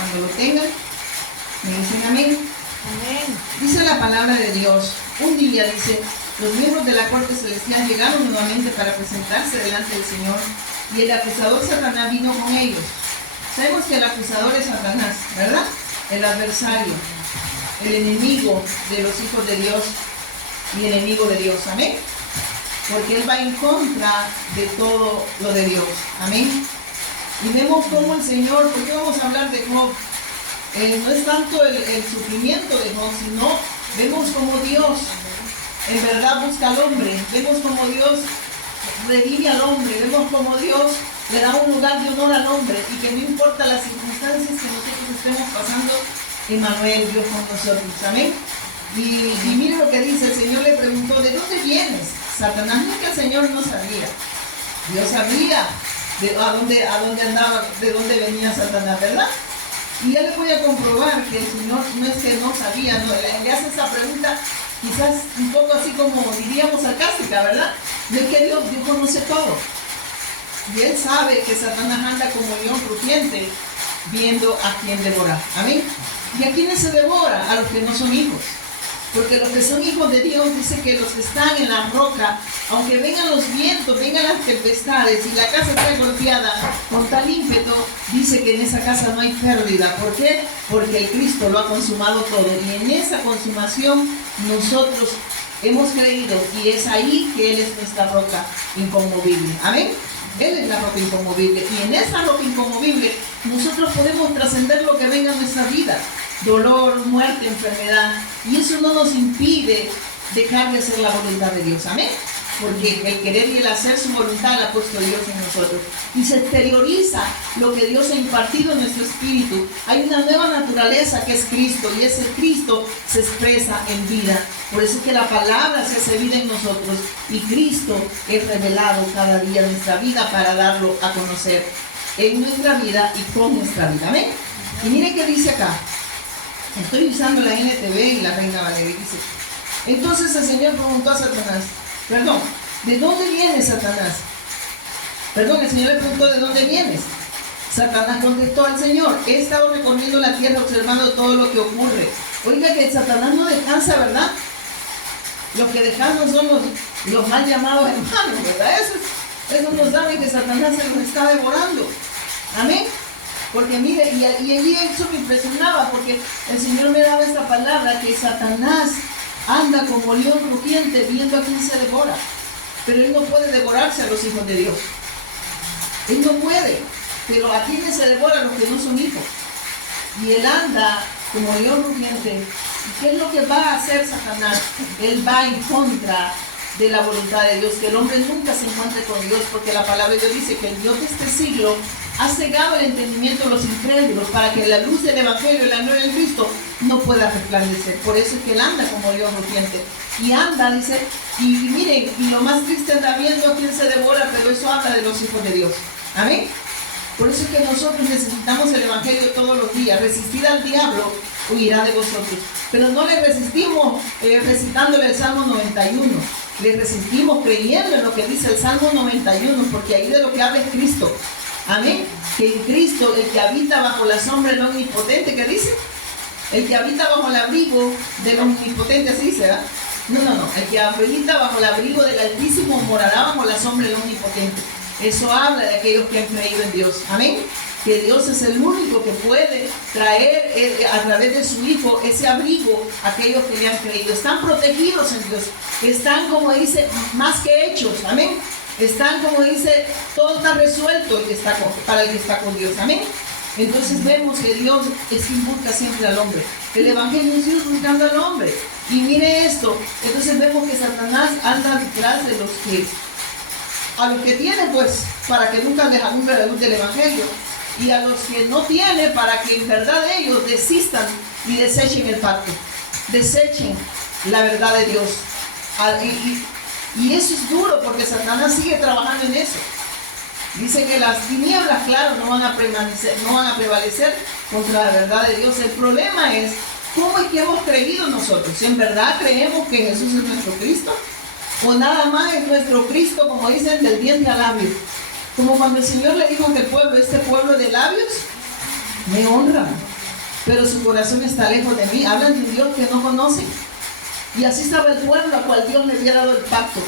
Cuando lo tengan, me dicen amén. Amén. Dice la palabra de Dios, un día dice, los miembros de la corte celestial llegaron nuevamente para presentarse delante del Señor y el acusador Satanás vino con ellos. Sabemos que el acusador es Satanás, ¿verdad? El adversario, el enemigo de los hijos de Dios y enemigo de Dios, amén. Porque él va en contra de todo lo de Dios, amén. Y vemos cómo el Señor, ¿por qué vamos a hablar de Job? No es tanto el sufrimiento de Job, sino vemos como Dios en verdad busca al hombre, vemos como Dios redime al hombre, vemos como Dios le da un lugar de honor al hombre y que no importa las circunstancias que nosotros estemos pasando, Emmanuel, Dios con nosotros, amén. Y mire lo que dice, el Señor le preguntó, ¿de dónde vienes? Satanás, no es que el Señor no sabía, Dios sabía a dónde andaba, de dónde venía Satanás, ¿verdad? Y ya le voy a comprobar que el Señor no es que no sabía, no, le hace esa pregunta quizás un poco así como diríamos sarcástica, ¿verdad? No es que Dios conoce todo. Y Él sabe que Satanás anda como león rugiente viendo a quién devorar. Amén. ¿Y a quiénes se devora? A los que no son hijos. Porque los que son hijos de Dios dice que los que están en la roca, aunque vengan los vientos, vengan las tempestades y la casa sea golpeada con tal ímpetu, dice que en esa casa no hay pérdida. ¿Por qué? Porque el Cristo lo ha consumado todo. Y en esa consumación nosotros hemos creído y es ahí que Él es nuestra roca inconmovible. Amén. Él es la roca inconmovible. Y en esa roca inconmovible nosotros podemos trascender lo que venga en nuestra vida. Dolor, muerte, enfermedad. Y eso no nos impide dejar de hacer la voluntad de Dios. Amén. Porque el querer y el hacer su voluntad la ha puesto Dios en nosotros. Y se exterioriza lo que Dios ha impartido en nuestro espíritu. Hay una nueva naturaleza que es Cristo. Y ese Cristo se expresa en vida. Por eso es que la palabra se hace vida en nosotros. Y Cristo es revelado cada día en nuestra vida para darlo a conocer en nuestra vida y con nuestra vida. Amén. Y mire qué dice acá. Estoy usando la NTV y la Reina Valera. Dice, entonces el Señor preguntó a Satanás, perdón, ¿de dónde vienes, Satanás? Perdón, el Señor le preguntó, ¿de dónde vienes? Satanás contestó al Señor, he estado recorriendo la tierra observando todo lo que ocurre. Oiga que Satanás no descansa, ¿verdad? Los que descansan son los mal llamados hermanos, ¿verdad? Eso nos sabe que Satanás se nos está devorando. Amén. Porque mire, y allí eso me impresionaba, porque el Señor me daba esta palabra, que Satanás anda como león rugiente viendo a quién se devora. Pero Él no puede devorarse a los hijos de Dios. Él no puede. Pero a quienes se devora, los que no son hijos. Y Él anda como león rugiente. ¿Y qué es lo que va a hacer Satanás? Él va en contra de la voluntad de Dios, que el hombre nunca se encuentre con Dios, porque la palabra de Dios dice que el Dios de este siglo ha cegado el entendimiento de los incrédulos para que la luz del Evangelio y la gloria de Cristo no pueda resplandecer. Por eso es que Él anda como león rugiente. Y anda, dice, y miren, y lo más triste anda viendo a quién se devora, pero eso habla de los hijos de Dios. Amén. Por eso es que nosotros necesitamos el Evangelio todos los días. Resistir al diablo, huirá de vosotros. Pero no le resistimos recitándole el Salmo 91. Le resistimos creyendo en lo que dice el Salmo 91, porque ahí de lo que habla es Cristo. Amén. Que en Cristo, el que habita bajo la sombra del Omnipotente, ¿qué dice? El que habita bajo el abrigo del Omnipotente, así dice, ¿verdad? No. El que habita bajo el abrigo del Altísimo morará bajo la sombra del Omnipotente. Eso habla de aquellos que han creído en Dios. Amén. Que Dios es el único que puede traer a través de su Hijo ese abrigo a aquellos que le han creído. Están protegidos en Dios. Están, como dice, más que hechos. Amén. Están, como dice, todo está resuelto para el que está con Dios. Amén. Entonces vemos que Dios es quien busca siempre al hombre. El Evangelio es Dios buscando al hombre. Y mire esto. Entonces vemos que Satanás anda detrás de los que, a los que tiene, pues, para que nunca les alumbre la luz del Evangelio. Y a los que no tiene, para que en verdad ellos desistan y desechen el pacto. Desechen la verdad de Dios. Y eso es duro, porque Satanás sigue trabajando en eso. Dice que las tinieblas, claro, no van a prevalecer contra la verdad de Dios. El problema es, ¿cómo es que hemos creído nosotros? ¿En verdad creemos que Jesús es nuestro Cristo? ¿O nada más es nuestro Cristo, como dicen, del diente al labio? Como cuando el Señor le dijo que el pueblo, este pueblo de labios, me honra, pero su corazón está lejos de mí. Hablan de un Dios que no conocen. Y así estaba el pueblo al cual Dios le había dado el pacto.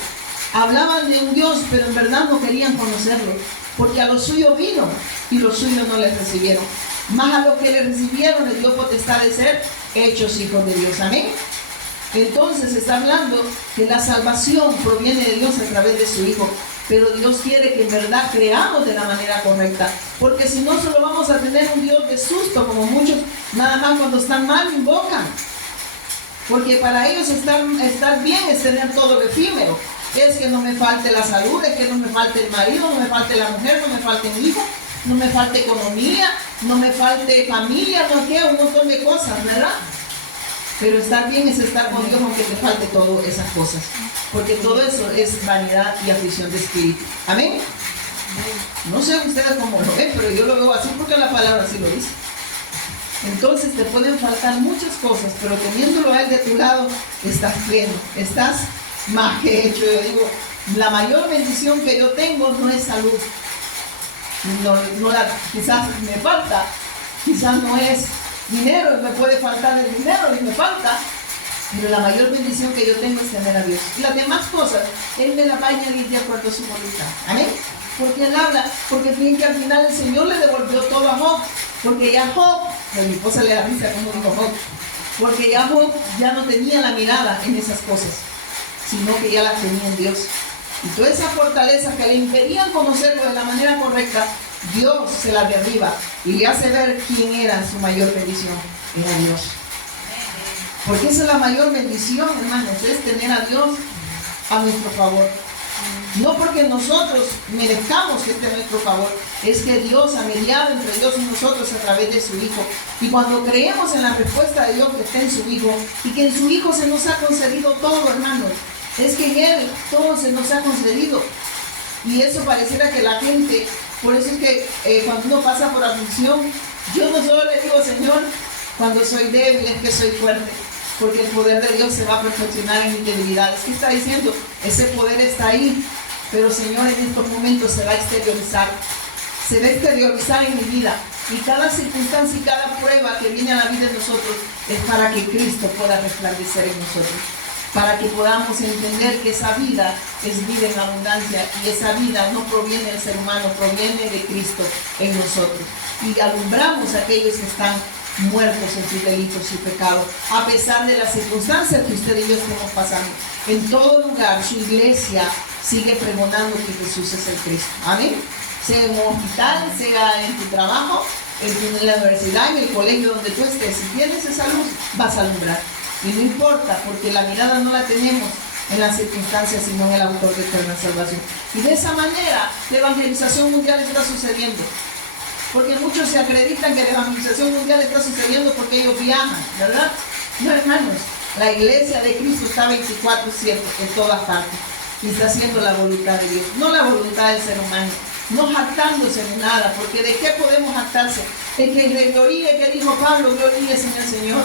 Hablaban de un Dios, pero en verdad no querían conocerlo, porque a los suyos vino y los suyos no les recibieron. Más a los que le recibieron les dio potestad de ser hechos hijos de Dios. Amén. Entonces está hablando que la salvación proviene de Dios a través de su Hijo, pero Dios quiere que en verdad creamos de la manera correcta, porque si no solo vamos a tener un Dios de susto, como muchos nada más cuando están mal invocan, porque para ellos estar bien es tener todo lo efímero. Es que no me falte la salud, es que no me falte el marido, no me falte la mujer, no me falte mi hijo, no me falte economía, no me falte familia, no sé, un montón de cosas, ¿verdad? Pero estar bien es estar con Dios aunque te falte todas esas cosas, porque todo eso es vanidad y aflicción de espíritu. Amén. No sé ustedes cómo lo ven, pero yo lo veo así porque la palabra así lo dice. Entonces te pueden faltar muchas cosas, pero teniéndolo a Él de tu lado, estás pleno, estás más que hecho. Yo digo, la mayor bendición que yo tengo no es salud. Quizás me falta, quizás no es dinero, me puede faltar el dinero y me falta, pero la mayor bendición que yo tengo es tener a Dios. Y las demás cosas, Él me las va a añadir de acuerdo a su voluntad. Amén. Porque Él habla, porque fíjense que al final el Señor le devolvió todo a Job, porque ya Job, a mi esposa le da risa como dijo Job, porque ya Job ya no tenía la mirada en esas cosas, sino que ya las tenía en Dios. Y toda esa fortaleza que le impedían conocerlo de la manera correcta, Dios se la derriba y le hace ver quién era su mayor bendición. Era Dios. Porque esa es la mayor bendición, hermanos, es tener a Dios a nuestro favor. No porque nosotros merezcamos que esté a nuestro favor, es que Dios ha mediado entre Dios y nosotros a través de su Hijo. Y cuando creemos en la respuesta de Dios que está en su Hijo, y que en su Hijo se nos ha concedido todo, hermanos, es que en Él todo se nos ha concedido. Y eso pareciera que la gente, por eso es que cuando uno pasa por aflicción, yo no solo le digo, Señor, cuando soy débil es que soy fuerte, porque el poder de Dios se va a perfeccionar en mis debilidades. ¿Qué está diciendo? Ese poder está ahí, pero Señor, en estos momentos se va a exteriorizar. Se va a exteriorizar en mi vida. Y cada circunstancia y cada prueba que viene a la vida de nosotros es para que Cristo pueda resplandecer en nosotros. Para que podamos entender que esa vida es vida en abundancia y esa vida no proviene del ser humano, proviene de Cristo en nosotros. Y alumbramos a aquellos que están muertos en sus delitos y pecados, a pesar de las circunstancias que usted y yo estamos pasando. En todo lugar, su iglesia sigue pregonando que Jesús es el Cristo. Amén. Sea en un hospital, sea en tu trabajo, en la universidad, en el colegio donde tú estés. Si tienes esa luz, vas a alumbrar. Y no importa, porque la mirada no la tenemos en las circunstancias, sino en el autor de eterna salvación. Y de esa manera, la evangelización mundial está sucediendo. Porque muchos se acreditan que la evangelización mundial está sucediendo porque ellos viajan, ¿verdad? No, hermanos, la iglesia de Cristo está 24/7 en todas partes. Y está haciendo la voluntad de Dios, no la voluntad del ser humano. No jactándose de nada, porque ¿de qué podemos jactarse? El que le gloríe, que dijo Pablo, gloríese en el Señor.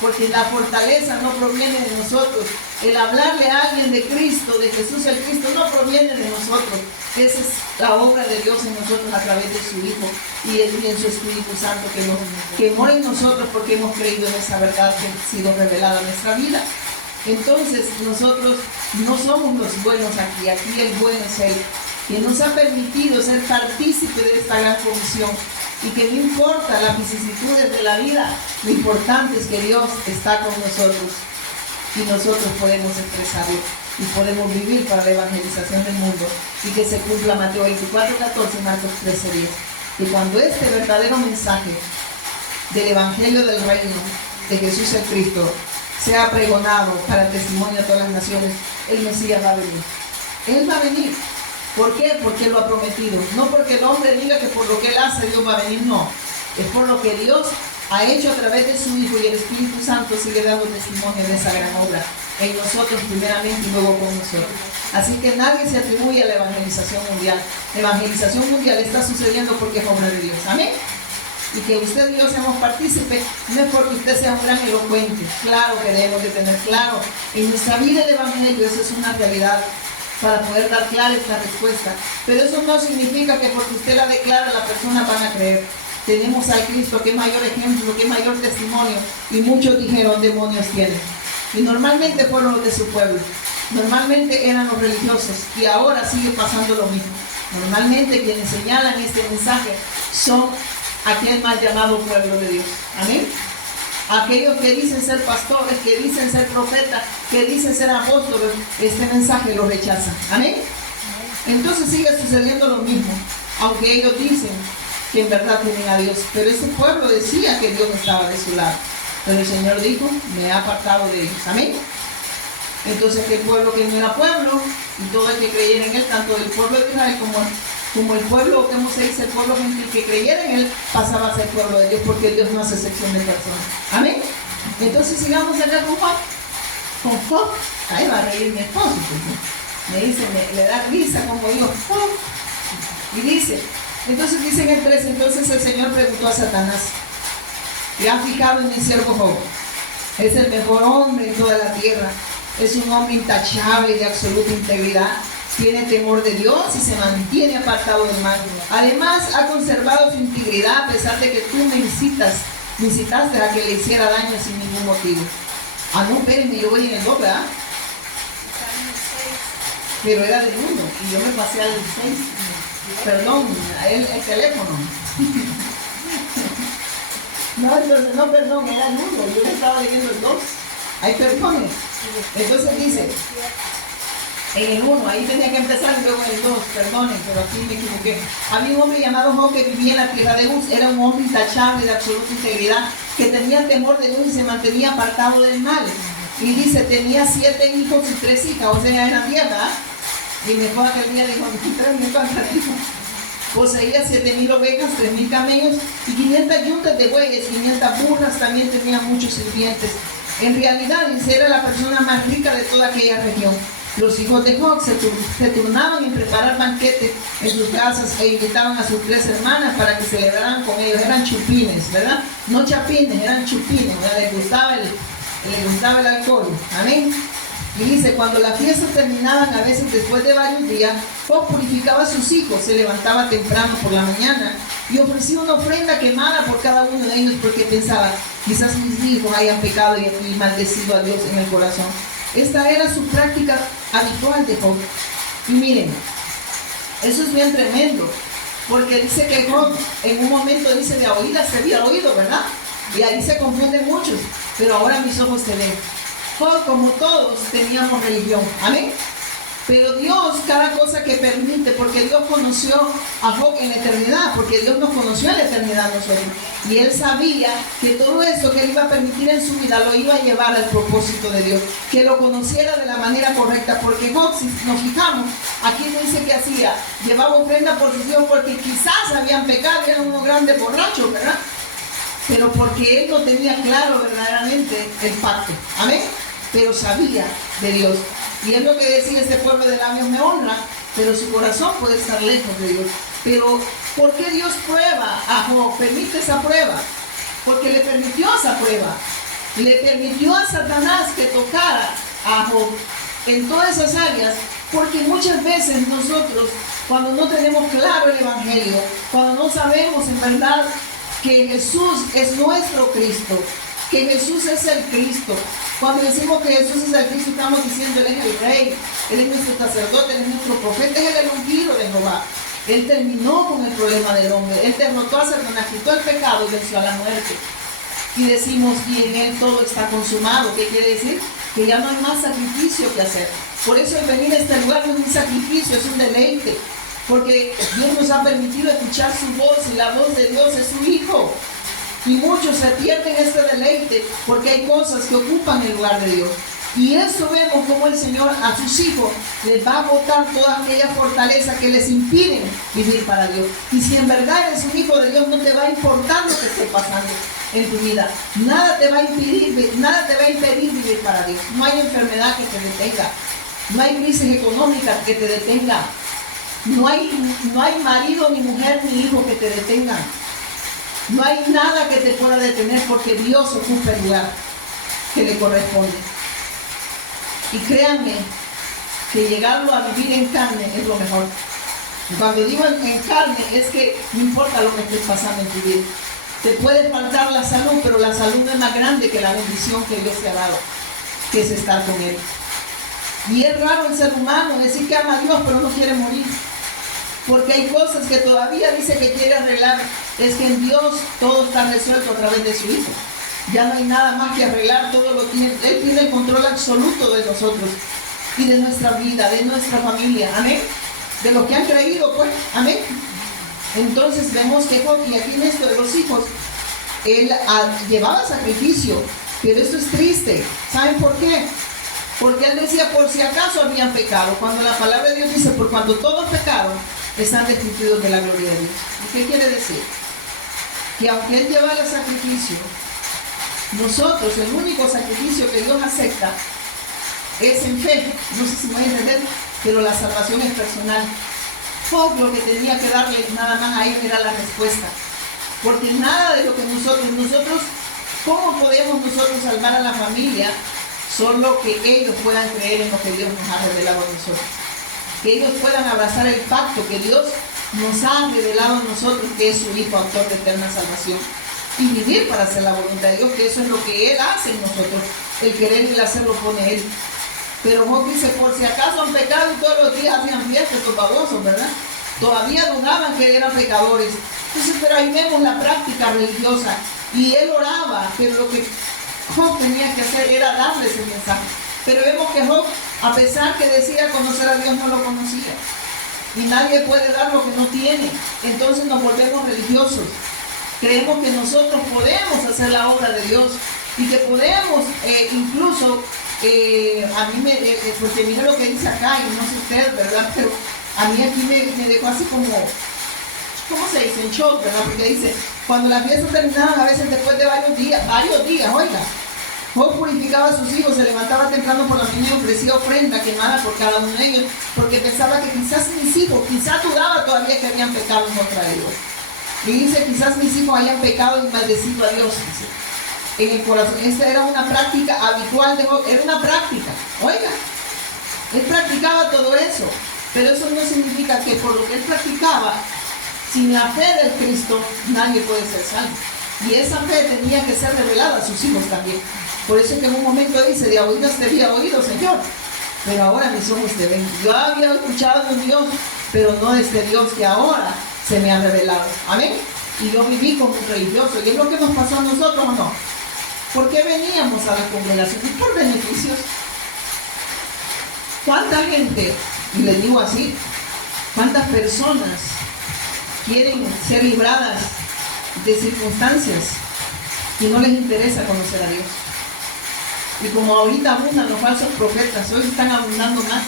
Porque la fortaleza no proviene de nosotros. El hablarle a alguien de Cristo, de Jesús el Cristo, no proviene de nosotros. Esa es la obra de Dios en nosotros a través de su Hijo y en su Espíritu Santo que mora en nosotros porque hemos creído en esa verdad que ha sido revelada en nuestra vida. Entonces nosotros no somos los buenos aquí el bueno es Él, quien nos ha permitido ser partícipe de esta gran comisión. Y que no importa las vicisitudes de la vida, lo importante es que Dios está con nosotros y nosotros podemos expresarlo y podemos vivir para la evangelización del mundo y que se cumpla Mateo 24:14 y Marcos 13:10. Y cuando este verdadero mensaje del Evangelio del Reino de Jesús el Cristo sea pregonado para testimonio a todas las naciones, el Mesías va a venir. Él va a venir. ¿Por qué? Porque Él lo ha prometido. No porque el hombre diga que por lo que Él hace Dios va a venir, no. Es por lo que Dios ha hecho a través de su Hijo y el Espíritu Santo sigue dando testimonio de esa gran obra en nosotros primeramente y luego con nosotros. Así que nadie se atribuye a la evangelización mundial. La evangelización mundial está sucediendo porque es obra de Dios. Amén. Y que usted y yo seamos partícipes no es porque usted sea un gran elocuente. Claro que debemos de tener claro en nuestra vida el evangelio, eso es una realidad, para poder dar clara esta respuesta. Pero eso no significa que porque usted la declara, las personas van a creer. tenemos a Cristo, qué mayor ejemplo, qué mayor testimonio. Y muchos dijeron, demonios tienen. Y normalmente fueron los de su pueblo. Normalmente eran los religiosos. Y ahora sigue pasando lo mismo. Normalmente quienes señalan este mensaje son aquel mal llamado pueblo de Dios. Amén. Aquellos que dicen ser pastores, que dicen ser profetas, que dicen ser apóstoles, este mensaje lo rechazan. Amén. Entonces sigue sucediendo lo mismo, aunque ellos dicen que en verdad tienen a Dios. Pero ese pueblo decía que Dios estaba de su lado. Pero el Señor dijo, me ha apartado de ellos. Amén. Entonces aquel pueblo que no era pueblo, y todo el que creyera en él, tanto del pueblo de Israel como el pueblo, como se dice, el pueblo gentil que creyera en él, pasaba a ser pueblo de Dios, porque Dios no hace excepción de personas. Amén. Entonces sigamos acá con Job. Con Job, ahí va a reír mi esposo, me dice, le da risa como digo, Job. Y dice, entonces dice en el 13, entonces el Señor preguntó a Satanás, ¿te has fijado en mi siervo Job? Es el mejor hombre en toda la tierra. Es un hombre intachable y de absoluta integridad. Tiene temor de Dios y se mantiene apartado del mal. Además, ha conservado su integridad a pesar de que tú me incitaste a que le hiciera daño sin ningún motivo. Ah, no, espérenme, yo voy en el 2, ¿verdad? Pero era del 1 y yo me pasé al 6. Perdón, el teléfono. No, entonces, no, perdón, era el 1. Yo le estaba leyendo el 2. Ay, perdón. Entonces dice, en el 1, ahí tenía que empezar y luego en el 2, perdonen, pero aquí me equivoqué. Había un hombre llamado Job que vivía en la tierra de Uz. Era un hombre intachable de absoluta integridad, que tenía temor de Dios y se mantenía apartado del mal. Y dice, tenía 7 hijos y 3 hijas, o sea, eran 10, ¿verdad? Y mejor aquel día dijo, 3.000 cuantas hijas. Poseía 7.000 ovejas, 3.000 camellos y 500 yuntas de bueyes, 500 burras, también tenía muchos sirvientes. En realidad, dice, era la persona más rica de toda aquella región. Los hijos de Job se turnaban en preparar banquetes en sus casas e invitaban a sus 3 hermanas para que celebraran con ellos. Eran chupines, ¿verdad? No chapines, eran chupines, ¿verdad? Les gustaba el alcohol. Amén. Y dice, cuando las fiestas terminaban, a veces después de varios días, Job purificaba a sus hijos, se levantaba temprano por la mañana y ofrecía una ofrenda quemada por cada uno de ellos, porque pensaba, quizás mis hijos hayan pecado y maldecido a Dios en el corazón. Esta era su práctica habitual de Job. Y miren, eso es bien tremendo, porque dice que Job en un momento dice, de oídas se había oído, ¿verdad? Y ahí se confunden muchos, pero ahora mis ojos te ven. Job, como todos, teníamos religión. Amén. Pero Dios, cada cosa que permite, porque Dios conoció a Job en la eternidad, porque Dios nos conoció en la eternidad nosotros. Y Él sabía que todo eso que Él iba a permitir en su vida lo iba a llevar al propósito de Dios. Que lo conociera de la manera correcta. Porque Job, si nos fijamos, aquí no dice que hacía. Llevaba ofrenda por sus hijos porque quizás habían pecado y eran unos grandes borrachos, ¿verdad? Pero porque Él no tenía claro verdaderamente el pacto. Amén. Pero sabía de Dios. Y es lo que decía, este pueblo de labios me honra, pero su corazón puede estar lejos de Dios. Pero ¿por qué Dios prueba a Job? Permite esa prueba. Porque le permitió esa prueba. Le permitió a Satanás que tocara a Job en todas esas áreas. Porque muchas veces nosotros, cuando no tenemos claro el Evangelio, cuando no sabemos en verdad que Jesús es nuestro Cristo, que Jesús es el Cristo. Cuando decimos que Jesús es el Cristo, estamos diciendo, Él es el Rey, Él es nuestro sacerdote, Él es nuestro profeta, Él es el ungido de Jehová. Él terminó con el problema del hombre, Él derrotó a Satanás, quitó el pecado y venció a la muerte. Y decimos, y en Él todo está consumado. ¿Qué quiere decir? Que ya no hay más sacrificio que hacer. Por eso el venir a este lugar no es un sacrificio, es un deleite. Porque Dios nos ha permitido escuchar su voz, y la voz de Dios es su Hijo. Y muchos se pierden este deleite porque hay cosas que ocupan el lugar de Dios. Y eso vemos como el Señor a sus hijos les va a botar toda aquella fortaleza que les impiden vivir para Dios. Y si en verdad eres un hijo de Dios, no te va a importar lo que esté pasando en tu vida. Nada te va a impedir vivir para Dios. No hay enfermedad que te detenga. No hay crisis económica que te detenga. No hay marido, ni mujer, ni hijo que te detengan. No hay nada que te pueda detener, porque Dios ocupa el lugar que le corresponde. Y créanme que llegarlo a vivir en carne es lo mejor. Cuando digo en carne, es que no importa lo que estés pasando en tu vida. Te puede faltar la salud, pero la salud es más grande que la bendición que Dios te ha dado, que es estar con Él. Y es raro el ser humano decir que ama a Dios, pero no quiere morir. Porque hay cosas que todavía dice que quiere arreglar. Es que en Dios todo está resuelto a través de su Hijo. Ya no hay nada más que arreglar, todo lo tiene. Él tiene el control absoluto de nosotros y de nuestra vida, de nuestra familia. Amén. De los que han creído, pues. Amén. Entonces vemos que Job, y aquí en esto de los hijos, él llevaba sacrificio. Pero esto es triste. ¿Saben por qué? Porque él decía, por si acaso habían pecado. Cuando la palabra de Dios dice, por cuando todos pecaron, están destituidos de la gloria de Dios. ¿Y qué quiere decir? Que aunque él llevara el sacrificio, nosotros, el único sacrificio que Dios acepta es en fe. No sé si me voy a entender, pero la salvación es personal. Job lo que tenía que darle nada más a él era la respuesta. Porque nada de lo que nosotros, ¿cómo podemos nosotros salvar a la familia? Solo que ellos puedan creer en lo que Dios nos ha revelado a nosotros. Que ellos puedan abrazar el pacto que Dios nos ha revelado a nosotros, que es su Hijo, autor de eterna salvación. Y vivir para hacer la voluntad de Dios, que eso es lo que Él hace en nosotros. El querer y el hacer lo pone Él. Pero Job dice, por si acaso han pecado, y todos los días hacían fiestas, estos babosos, ¿verdad? Todavía dudaban que eran pecadores. Entonces, pero ahí vemos la práctica religiosa. Y él oraba, pero lo que Job tenía que hacer era darle ese mensaje. Pero vemos que Job, a pesar que decía conocer a Dios, no lo conocía. Y nadie puede dar lo que no tiene. Entonces nos volvemos religiosos. Creemos que nosotros podemos hacer la obra de Dios y que podemos incluso, a mí porque mire lo que dice acá, y no sé usted, ¿verdad? Pero a mí aquí me dejó así como, ¿cómo se dice? En shock, ¿verdad? Porque dice, cuando las fiestas terminaban, a veces después de varios días, oiga, Job purificaba a sus hijos, se levantaba temprano por la mañana y ofrecía ofrenda quemada por cada uno de ellos, porque pensaba que quizás mis hijos, quizás dudaba todavía que habían pecado en contra de Dios. Y dice, quizás mis hijos hayan pecado y maldecido a Dios, dice, en el corazón. Esta era una práctica habitual de Job, era una práctica, oiga, él practicaba todo eso, pero eso no significa que por lo que él practicaba, sin la fe del Cristo, nadie puede ser salvo. Y esa fe tenía que ser revelada a sus hijos también. Por eso es que en un momento dice, de oídas te había oído, Señor, pero ahora mis ojos te ven. Yo había escuchado de un Dios, pero no de este Dios que ahora se me ha revelado. Amén. Y yo viví como un religioso. Y es lo que nos pasó a nosotros, ¿o no? ¿Por qué veníamos a la congregación? Por beneficios. ¿Cuánta gente, y les digo así, cuántas personas quieren ser libradas de circunstancias y no les interesa conocer a Dios? Y como ahorita abundan los falsos profetas, hoy están abundando más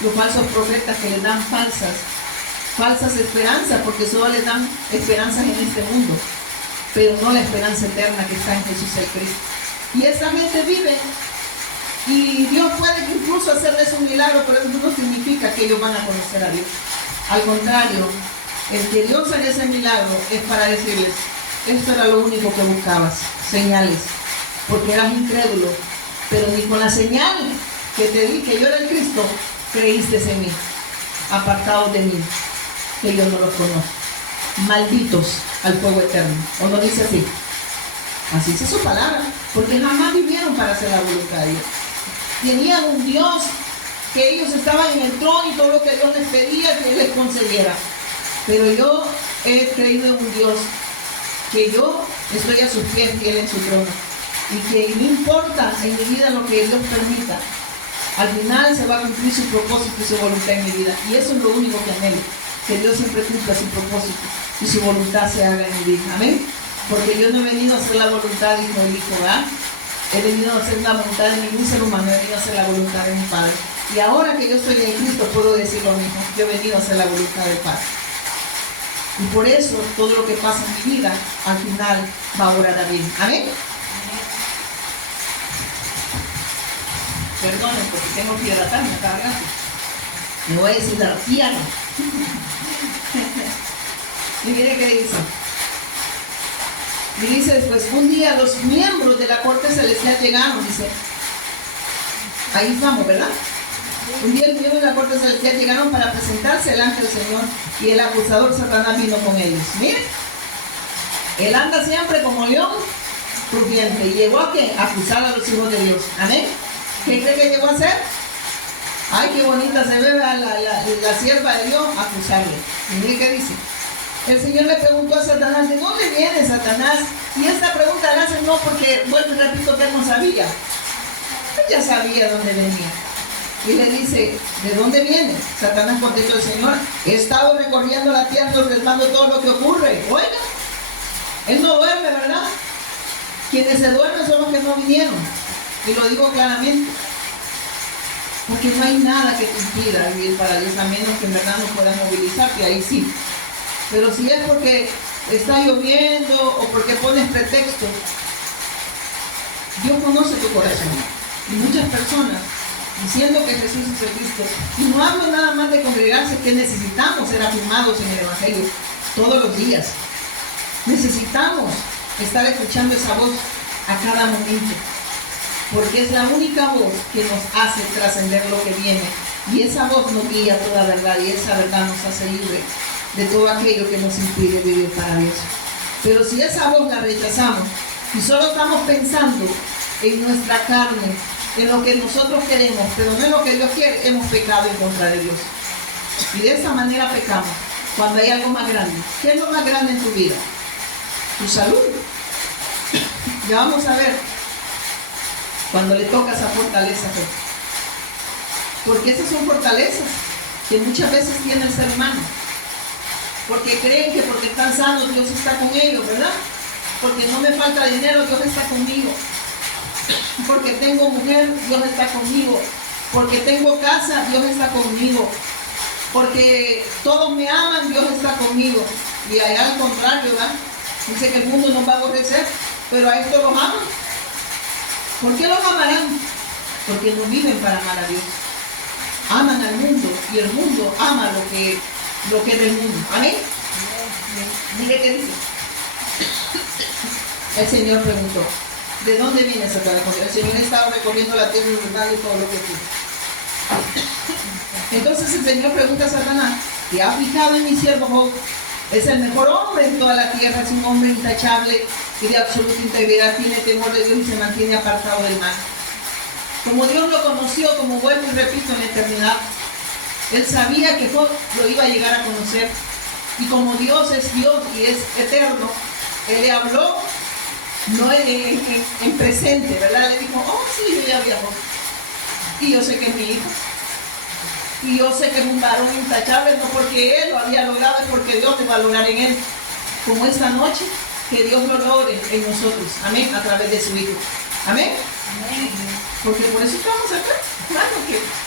los falsos profetas que les dan falsas esperanzas, porque solo les dan esperanzas en este mundo, pero no la esperanza eterna que está en Jesús el Cristo. Y esa gente vive, y Dios puede incluso hacerles un milagro, pero eso no significa que ellos van a conocer a Dios. Al contrario, el que Dios haga ese milagro es para decirles, esto era lo único que buscabas, señales, porque eras incrédulo, pero ni con la señal que te di que yo era el Cristo, creíste en mí. Apartados de mí, que yo no los conozco, malditos al fuego eterno. ¿O no dice así? Así dice su palabra, porque jamás vivieron para hacer la voluntad de Dios. Tenían un Dios que ellos estaban en el trono y todo lo que Dios les pedía que Él les concediera. Pero yo he creído en un Dios que yo estoy a sus pies y Él en su trono, y que no importa en mi vida lo que Dios permita, al final se va a cumplir su propósito y su voluntad en mi vida. Y eso es lo único que anhelo, que Dios siempre cumpla su propósito y su voluntad se haga en mi vida. Amén. Porque yo no he venido a hacer la voluntad de mi hijo, ¿verdad? He venido a hacer la voluntad de ningún ser humano, he venido a hacer la voluntad de mi Padre. Y ahora que yo estoy en Cristo puedo decir lo mismo, yo he venido a hacer la voluntad del Padre. Y por eso todo lo que pasa en mi vida al final va a orar a bien. Amén. Perdonen porque tengo que hidratarme cada rato. Me voy a deshidratar. Y mire qué dice. Y dice después, un día los miembros de la corte celestial llegaron, dice. Ahí estamos, ¿verdad? Un día el miembro de la corte celestial llegaron para presentarse delante del Señor y el acusador Satanás vino con ellos. Miren, él anda siempre como león rugiente y llegó a ¿qué? Acusar a los hijos de Dios. Amén. ¿Qué cree que llegó a hacer? Ay, qué bonita se ve la sierva de Dios, acusarle. Y mire qué dice. El Señor le preguntó a Satanás, ¿de dónde viene Satanás? Y esta pregunta la hace no porque, vuelvo y repito, que él no sabía. Él ya sabía dónde venía. Y le dice, ¿de dónde viene? Satanás contestó al Señor, he estado recorriendo la tierra observando todo lo que ocurre. Oiga, él no duerme, ¿verdad? Quienes se duermen son los que no vinieron. Y lo digo claramente. Porque no hay nada que te impida vivir para Dios, a menos que en verdad no puedas movilizarte, ahí sí. Pero si es porque está lloviendo o porque pones pretextos, Dios conoce tu corazón. Y muchas personas, diciendo que Jesús es el Cristo, y no hablo nada más de congregarse, que necesitamos ser afirmados en el Evangelio todos los días. Necesitamos estar escuchando esa voz a cada momento. Porque es la única voz que nos hace trascender lo que viene. Y esa voz nos guía a toda verdad y esa verdad nos hace libre de todo aquello que nos impide vivir para Dios. Pero si esa voz la rechazamos y solo estamos pensando en nuestra carne, en lo que nosotros queremos, pero no en lo que Dios quiere, hemos pecado en contra de Dios. Y de esa manera pecamos cuando hay algo más grande. ¿Qué es lo más grande en tu vida? Tu salud. Ya vamos a ver cuando le toca esa fortaleza. Porque esas son fortalezas que muchas veces tiene el ser humano. Porque creen que porque están sanos Dios está con ellos, ¿verdad? Porque no me falta dinero, Dios está conmigo. Porque tengo mujer, Dios está conmigo. Porque tengo casa, Dios está conmigo. Porque todos me aman, Dios está conmigo. Y allá al contrario, ¿verdad? Dice que el mundo nos va a aborrecer, pero a estos los aman. ¿Por qué los amarán? Porque no viven para amar a Dios. Aman al mundo y el mundo ama lo que es del mundo. ¿Amén? Mire qué dice. El Señor preguntó, ¿de dónde viene Satanás? El Señor estaba recorriendo la tierra y observando todo lo que tiene. Entonces el Señor pregunta a Satanás, ¿te has fijado en mi siervo Job? Es el mejor hombre en toda la tierra, es un hombre intachable y de absoluta integridad, tiene temor de Dios y se mantiene apartado del mal. Como Dios lo conoció, como vuelvo y repito, en la eternidad, él sabía que Job lo iba a llegar a conocer. Y como Dios es Dios y es eterno, él le habló, no en presente, ¿verdad? Le dijo, oh sí, yo ya vi a Job. Y yo sé que es mi hijo. Y yo sé que es un varón intachable, no porque él lo había logrado, es porque Dios te va a lograr en él. Como esta noche, que Dios lo logre en nosotros. Amén, a través de su Hijo. Amén. Amén. Porque por eso estamos acá. Claro,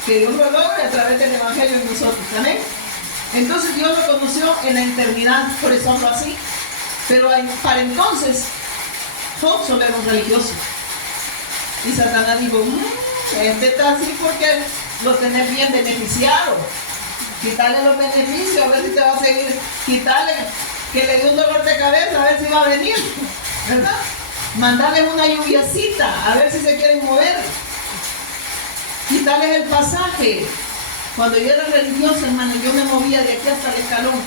que Dios lo logre a través del Evangelio en nosotros. Amén. Entonces Dios lo conoció en la eternidad, por eso hablo así. Pero para entonces, Job solo era un religioso. Y Satanás dijo, este está así porque lo tenés bien beneficiado. Quitarle los beneficios, a ver si te va a seguir. Quitarle que le dio un dolor de cabeza, a ver si va a venir, ¿verdad? Mandarles una lluviacita, a ver si se quieren mover. Quitarles el pasaje. Cuando yo era religiosa, hermano, yo me movía de aquí hasta el escalón.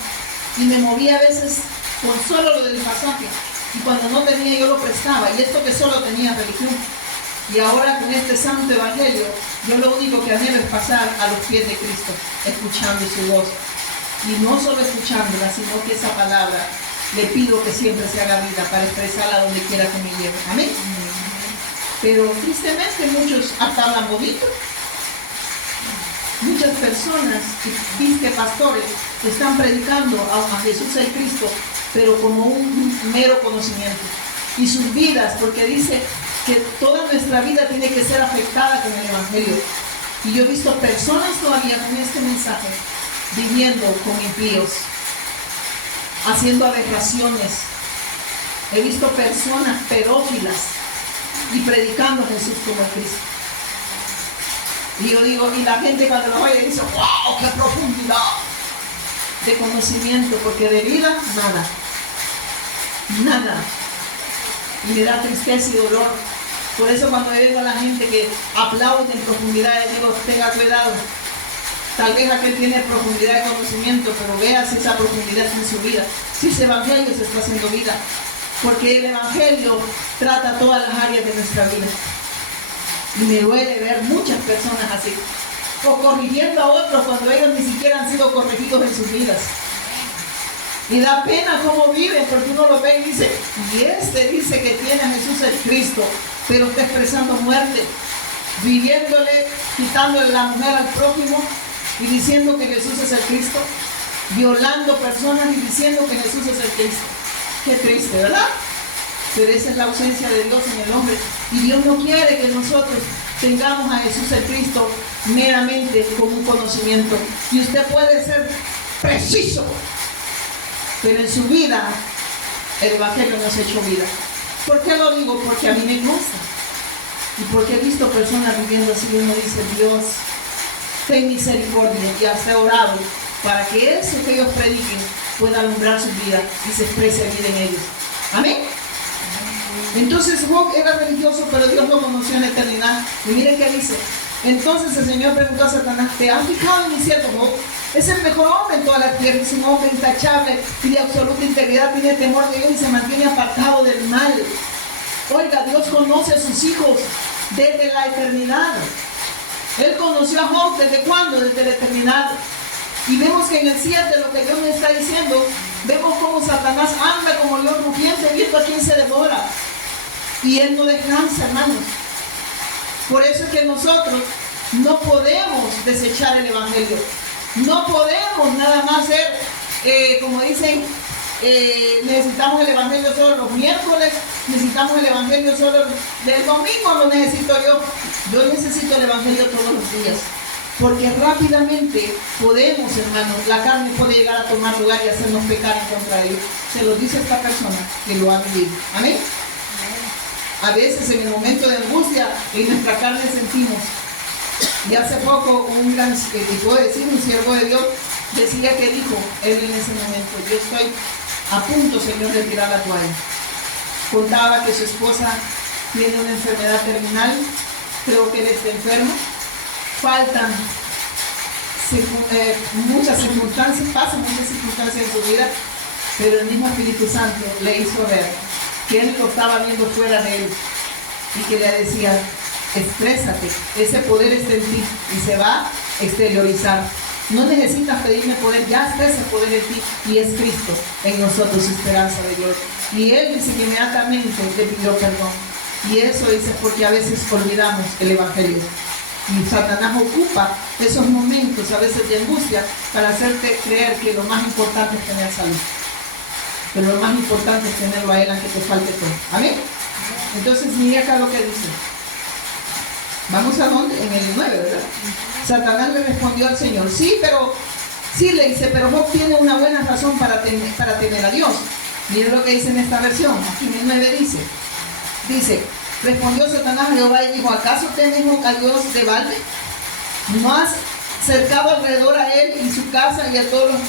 Y me movía a veces por solo lo del pasaje. Y cuando no tenía, yo lo prestaba. Y esto que solo tenía religión. Y ahora con este santo evangelio, yo lo único que anhelo es pasar a los pies de Cristo, escuchando su voz. Y no solo escuchándola, sino que esa palabra le pido que siempre se haga vida para expresarla donde quiera que me lleve. Amén. Pero tristemente muchos hasta hablan bonito. Muchas personas, que pastores, están predicando a Jesús el Cristo, pero como un mero conocimiento. Y sus vidas, porque dice que toda nuestra vida tiene que ser afectada con el Evangelio. Y yo he visto personas todavía con este mensaje viviendo como impíos, haciendo aberraciones. He visto personas pedófilas y predicando a Jesús como el Cristo. Y yo digo, y la gente cuando lo oye dice, wow, qué profundidad de conocimiento, porque de vida, nada. Nada. Y me da tristeza y dolor. Por eso cuando yo digo a la gente que aplaude en profundidad, les digo, tenga cuidado, Tal vez aquel tiene profundidad de conocimiento, pero vea si esa profundidad está en su vida, si ese evangelio se está haciendo vida, porque el evangelio trata todas las áreas de nuestra vida. Y me duele ver muchas personas así, o corrigiendo a otros cuando ellos ni siquiera han sido corregidos en sus vidas. Y da pena cómo viven, porque uno lo ve y dice, y este dice que tiene a Jesús el Cristo, pero está expresando muerte, viviéndole, quitándole la mujer al prójimo y diciendo que Jesús es el Cristo, violando personas y diciendo que Jesús es el Cristo. Qué triste, ¿verdad? Pero esa es la ausencia de Dios en el hombre. Y Dios no quiere que nosotros tengamos a Jesús el Cristo meramente con un conocimiento. Y usted puede ser preciso, pero en su vida el evangelio no se ha hecho vida. ¿Por qué lo digo? Porque a mí me gusta. Y porque he visto personas viviendo así y uno dice, Dios, ten misericordia, y hasta he orado para que eso que ellos prediquen pueda alumbrar su vida y se exprese vida en ellos. Amén. Entonces Job era religioso, pero Dios lo conoció en la eternidad. Y mire qué dice. Entonces el Señor preguntó a Satanás, ¿te has fijado en mi siervo Job? Es el mejor hombre en toda la tierra, es un hombre intachable y de absoluta integridad, tiene temor de Dios y se mantiene apartado del mal. Oiga, Dios conoce a sus hijos desde la eternidad. Él conoció a Job ¿desde cuándo? Desde la eternidad. Y vemos que en el 7 lo que Dios me está diciendo, vemos cómo Satanás anda como león rugiente viendo a quién se devora. Y él no descansa, hermanos. Por eso es que nosotros no podemos desechar el evangelio. No podemos nada más ser, como dicen, necesitamos el evangelio solo los miércoles, necesitamos el evangelio solo del domingo, lo necesito yo. Yo necesito el evangelio todos los días. Porque rápidamente podemos, hermanos, la carne puede llegar a tomar lugar y hacernos pecar en contra de Dios. Se lo dice esta persona que lo ha vivido. Amén. A veces en el momento de angustia en nuestra carne sentimos. Y hace poco un gran, y puedo decir, un siervo de Dios decía que dijo él en ese momento, yo estoy a punto, Señor, de tirar la toalla. Contaba que su esposa tiene una enfermedad terminal, creo que él está enfermo. Faltan muchas circunstancias, pasan muchas circunstancias en su vida, pero el mismo Espíritu Santo le hizo ver que él lo estaba viendo fuera de él y que le decía, exprésate, ese poder está en ti y se va a exteriorizar. No necesitas pedirme poder, ya está ese poder en ti y es Cristo en nosotros, esperanza de Dios. Y él dice que inmediatamente le pidió perdón. Y eso dice porque a veces olvidamos el evangelio. Y Satanás ocupa esos momentos a veces de angustia para hacerte creer que lo más importante es tener salud. Pero lo más importante es tenerlo a él aunque te falte todo. ¿Amén? Entonces mire acá lo que dice. Vamos a dónde? En el 9, ¿verdad? Satanás le respondió al Señor, sí, le dice, pero Job tiene una buena razón para temer a Dios. Mire lo que dice en esta versión. Aquí en el 9 dice, respondió Satanás a Jehová y dijo, ¿acaso temes a Dios de balde? ¿No has cercado alrededor a él y su casa y a todos los...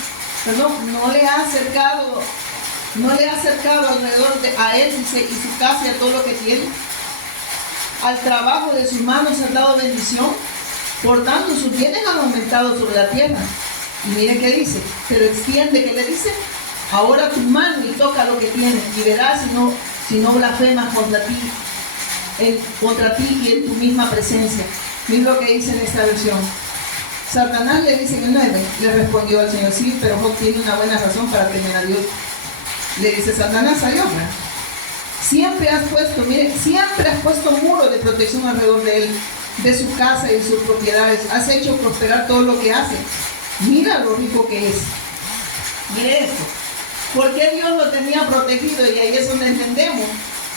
Perdón, no le ha acercado alrededor a él, dice, y su casa y a todo lo que tiene? Al trabajo de sus manos has dado bendición, por tanto sus bienes han aumentado sobre la tierra. Y mire qué dice, pero extiende, ¿qué le dice? Ahora tu mano y toca lo que tienes y verás si no blasfemas contra ti y en tu misma presencia. Mira lo que dice en esta versión. Satanás le dice en el 9, le respondió al Señor, sí, pero Job tiene una buena razón para temer a Dios. Le dice Satanás a Dios, siempre has puesto muro de protección alrededor de él, de su casa y de sus propiedades. Has hecho prosperar todo lo que hace. Mira lo rico que es. Mire esto. ¿Por qué Dios lo tenía protegido? Y ahí es donde entendemos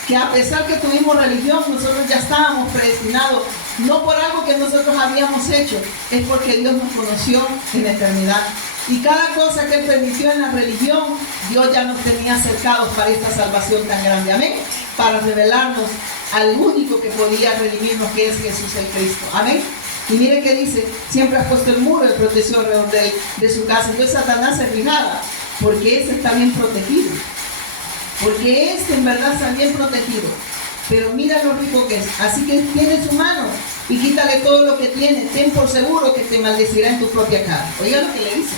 que a pesar que tuvimos religión, nosotros ya estábamos predestinados, no por algo que nosotros habíamos hecho, es porque Dios nos conoció en la eternidad. Y cada cosa que Él permitió en la religión, Dios ya nos tenía acercados para esta salvación tan grande. Amén. Para revelarnos al único que podía redimirnos, que es Jesús el Cristo. Amén. Y mire que dice, siempre has puesto el muro de protección alrededor de su casa. Entonces Satanás se fijaba, porque ese está bien protegido. Porque este en verdad está bien protegido. pero mira lo rico que es. Así que tiene su mano y quítale todo lo que tiene. Ten por seguro que te maldecirá en tu propia cara. Oiga lo que le dice.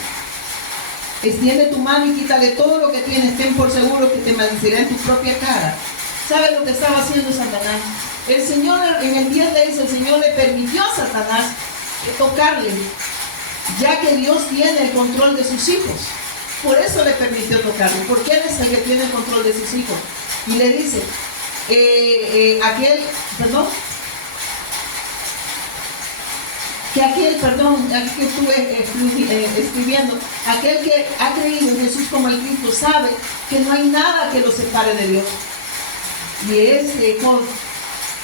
Extiende tu mano y quítale todo lo que tienes. Ten por seguro que te maldecirá en tu propia cara. ¿Sabe lo que estaba haciendo Satanás? El Señor, en el 10 le dice, el Señor le permitió a Satanás tocarle, ya que Dios tiene el control de sus hijos. Por eso le permitió tocarle, porque Él es el que tiene el control de sus hijos. Y le dice, aquí que estuve escribiendo, aquel que ha creído en Jesús como el Cristo sabe que no hay nada que lo separe de Dios. Y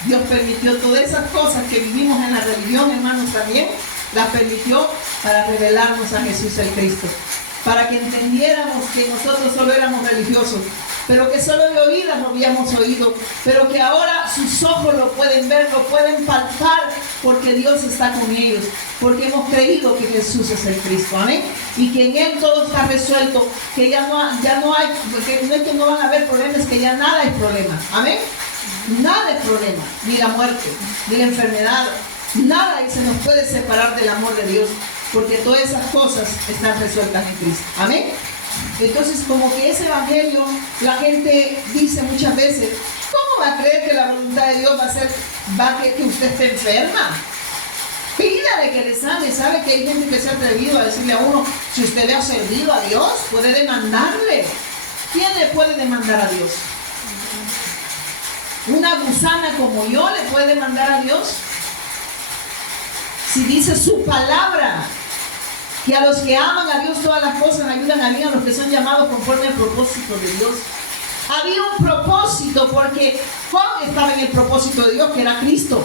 Dios permitió todas esas cosas que vivimos en la religión, hermanos, también las permitió para revelarnos a Jesús el Cristo, para que entendiéramos que nosotros solo éramos religiosos, pero que solo de oídas lo habíamos oído, pero que ahora sus ojos lo pueden ver, lo pueden palpar, porque Dios está con ellos, porque hemos creído que Jesús es el Cristo, amén, y que en Él todo está resuelto, que ya no hay, porque no es que no van a haber problemas, es que ya nada es problema, amén, nada es problema, ni la muerte, ni la enfermedad, nada se nos puede separar del amor de Dios, porque todas esas cosas están resueltas en Cristo, amén. Entonces, como que ese evangelio, la gente dice muchas veces, ¿cómo va a creer que la voluntad de Dios va a que usted esté enferma? Pídale que le sane. ¿Sabe que hay gente que se ha atrevido a decirle a uno, si usted le ha servido a Dios, puede demandarle? ¿Quién le puede demandar a Dios? ¿Una gusana como yo le puede demandar a Dios? Si dice su palabra, que a los que aman a Dios todas las cosas ayudan a mí, a los que son llamados conforme al propósito de Dios. Había un propósito, porque Job estaba en el propósito de Dios, que era Cristo,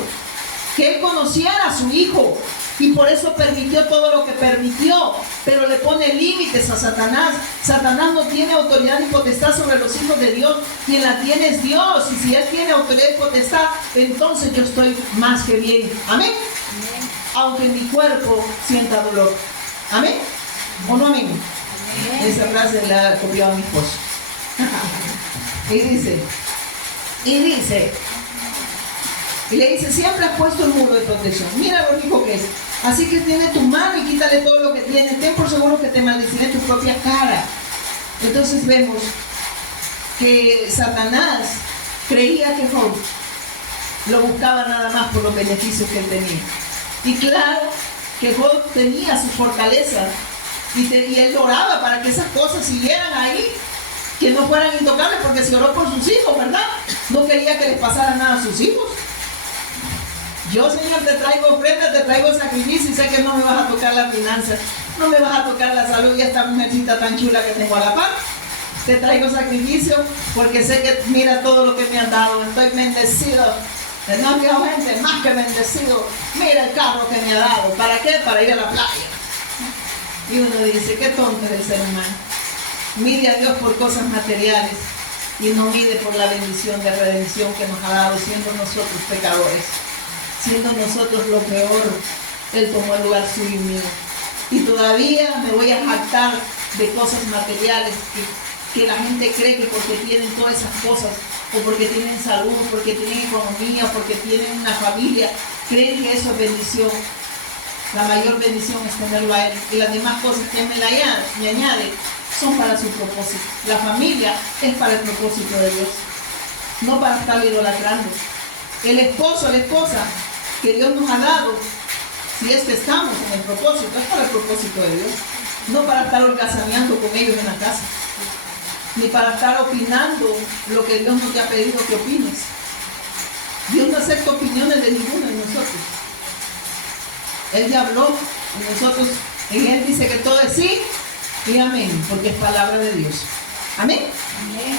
que Él conociera a su Hijo, y por eso permitió todo lo que permitió, pero le pone límites a Satanás. Satanás no tiene autoridad ni potestad sobre los hijos de Dios, quien la tiene es Dios, y si Él tiene autoridad y potestad, entonces yo estoy más que bien, amén, aunque mi cuerpo sienta dolor. ¿Amén? ¿O no amén? Amén. Esa frase la ha copiado a mi esposo. y le dice, siempre has puesto el muro de protección. Mira lo rico que es. Así que tiene tu mano y quítale todo lo que tiene. Ten por seguro que te maldeciré en tu propia cara. Entonces vemos que Satanás creía que Job lo buscaba nada más por los beneficios que él tenía. Y claro, que Job tenía su fortaleza y él oraba para que esas cosas siguieran ahí, que no fueran intocables, porque se oró por sus hijos, ¿verdad? No quería que les pasara nada a sus hijos. Yo, Señor, te traigo ofrenda, te traigo sacrificio y sé que no me vas a tocar las finanzas, no me vas a tocar la salud y esta mujercita tan chula que tengo a la par. Te traigo sacrificio porque sé que mira todo lo que me han dado, estoy bendecido. No tengo gente más que bendecido. Mira el carro que me ha dado. ¿Para qué? Para ir a la playa. Y uno dice, qué tonto es el ser humano. Mide a Dios por cosas materiales y no mide por la bendición de redención que nos ha dado, siendo nosotros pecadores, siendo nosotros lo peor. Él tomó el lugar suyo y mío. Y todavía me voy a jactar de cosas materiales que la gente cree que porque tienen todas esas cosas, o porque tienen salud, o porque tienen economía, o porque tienen una familia, creen que eso es bendición. La mayor bendición es tenerlo a Él, y las demás cosas que me añade son para su propósito. La familia es para el propósito de Dios, no para estar idolatrando. El esposo, la esposa que Dios nos ha dado, si es que estamos en el propósito, es para el propósito de Dios, no para estar holgazaneando con ellos en la casa, ni para estar opinando lo que Dios no te ha pedido que opines. Dios no acepta opiniones de ninguno de nosotros. Él ya habló y nosotros, en Él dice que todo es sí y amén, porque es palabra de Dios. Amén. Amén.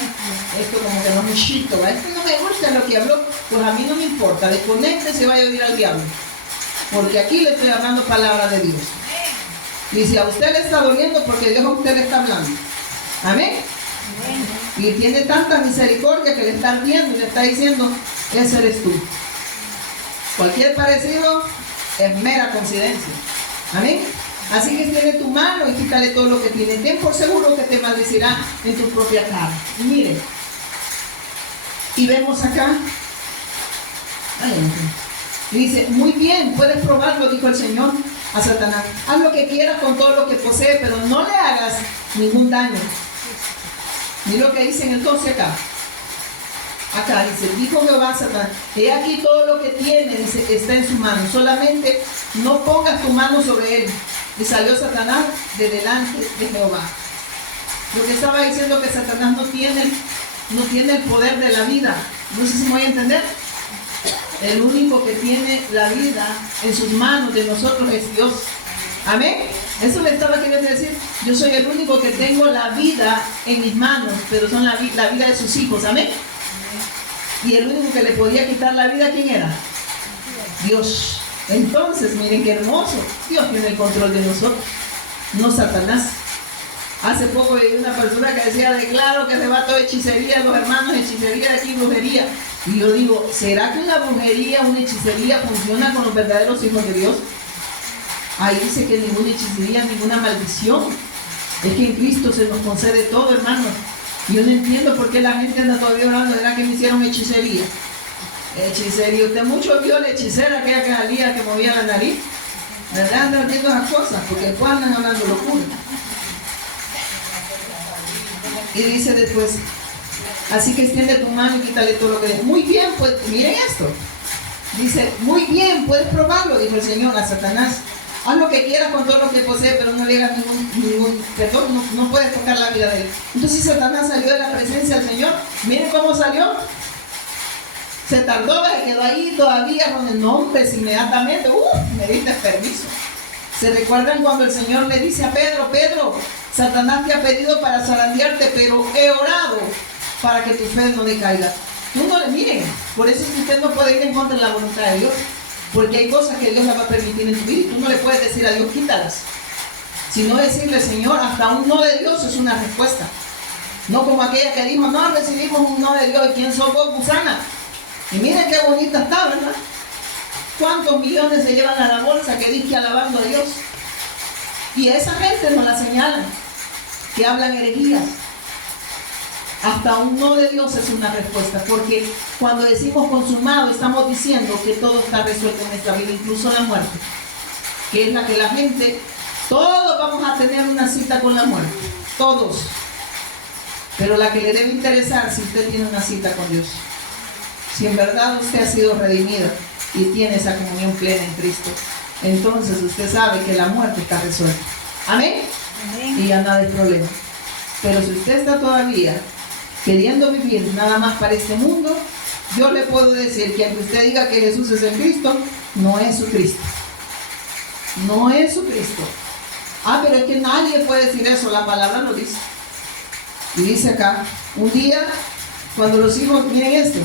Esto como que no me chito, esto no me gusta lo que habló, pues a mí no me importa, desconecte, se vaya a oír al diablo, porque aquí le estoy hablando palabra de Dios. Y si a usted le está doliendo, porque Dios a usted le está hablando. Amén. Y tiene tanta misericordia que le está viendo y le está diciendo, ese eres tú. Cualquier parecido es mera coincidencia. Amén. Así que tiene tu mano y quítale todo lo que tiene. Ten por seguro que te maldecirá en tu propia cara. Y miren, y vemos acá Y dice, muy bien, puedes probarlo, dijo el Señor a Satanás. Haz lo que quieras con todo lo que posee, pero no le hagas ningún daño. Mira lo que dice en el 12 acá. Acá dice, dijo Jehová a Satanás, he aquí todo lo que tiene, dice, está en su mano. Solamente no pongas tu mano sobre él. Y salió Satanás de delante de Jehová. Lo que estaba diciendo que Satanás no tiene el poder de la vida. No sé si me voy a entender. El único que tiene la vida en sus manos de nosotros es Dios. Amén. Eso le estaba queriendo decir. Yo soy el único que tengo la vida en mis manos, pero son la vida de sus hijos. Amén. Y el único que le podía quitar la vida, ¿quién era? Dios. Entonces, miren qué hermoso. Dios tiene el control de nosotros, no Satanás. Hace poco vi una persona que decía, declaro que se va toda hechicería, los hermanos, hechicería de aquí, brujería. Y yo digo, ¿será que una brujería, una hechicería funciona con los verdaderos hijos de Dios? Ahí dice que ninguna hechicería, ninguna maldición. Es que en Cristo se nos concede todo, hermanos. Yo no entiendo por qué la gente anda todavía orando, ¿verdad que me hicieron hechicería? Hechicería, usted mucho vio la hechicera aquella que salía, que movía la nariz. ¿Verdad? Andan viendo esas cosas, porque después andan hablando locura. Y dice después, así que extiende tu mano y quítale todo lo que des. Muy bien, pues, miren esto. Dice, muy bien, puedes probarlo, dijo el Señor a Satanás. Haz lo que quieras con todo lo que posee, pero no le hagas ningún perdón, no puedes tocar la vida de él. Entonces Satanás salió de la presencia del Señor. Miren cómo salió. Se tardó, se quedó ahí todavía con el nombre inmediatamente. Me diste permiso. ¿Se recuerdan cuando el Señor le dice a Pedro, Pedro, Satanás te ha pedido para zarandearte, pero he orado para que tu fe no decaiga? Tú no le miren, por eso es que usted no puede ir en contra de la voluntad de Dios, porque hay cosas que Dios las va a permitir en tu vida y tú no le puedes decir a Dios, quítalas, sino decirle, Señor, hasta un no de Dios es una respuesta. No como aquella que dijo, no, recibimos un no de Dios, ¿y quién sos vos, gusana? Y miren qué bonita está, ¿verdad? ¿Cuántos millones se llevan a la bolsa que dice alabando a Dios? Y a esa gente nos la señalan, que hablan herejías. Hasta un no de Dios es una respuesta, porque cuando decimos consumado, estamos diciendo que todo está resuelto en nuestra vida, incluso la muerte, que es la que la gente, todos vamos a tener una cita con la muerte, todos. Pero la que le debe interesar si usted tiene una cita con Dios, si en verdad usted ha sido redimida y tiene esa comunión plena en Cristo, entonces usted sabe que la muerte está resuelta. ¿Amén? Amén. Y ya nada de problema. Pero si usted está todavía queriendo vivir nada más para este mundo, yo le puedo decir que aunque usted diga que Jesús es el Cristo, no es su Cristo. No es su Cristo. Pero es que nadie puede decir eso, la palabra lo dice. Y dice acá, un día, cuando los hijos, miren esto,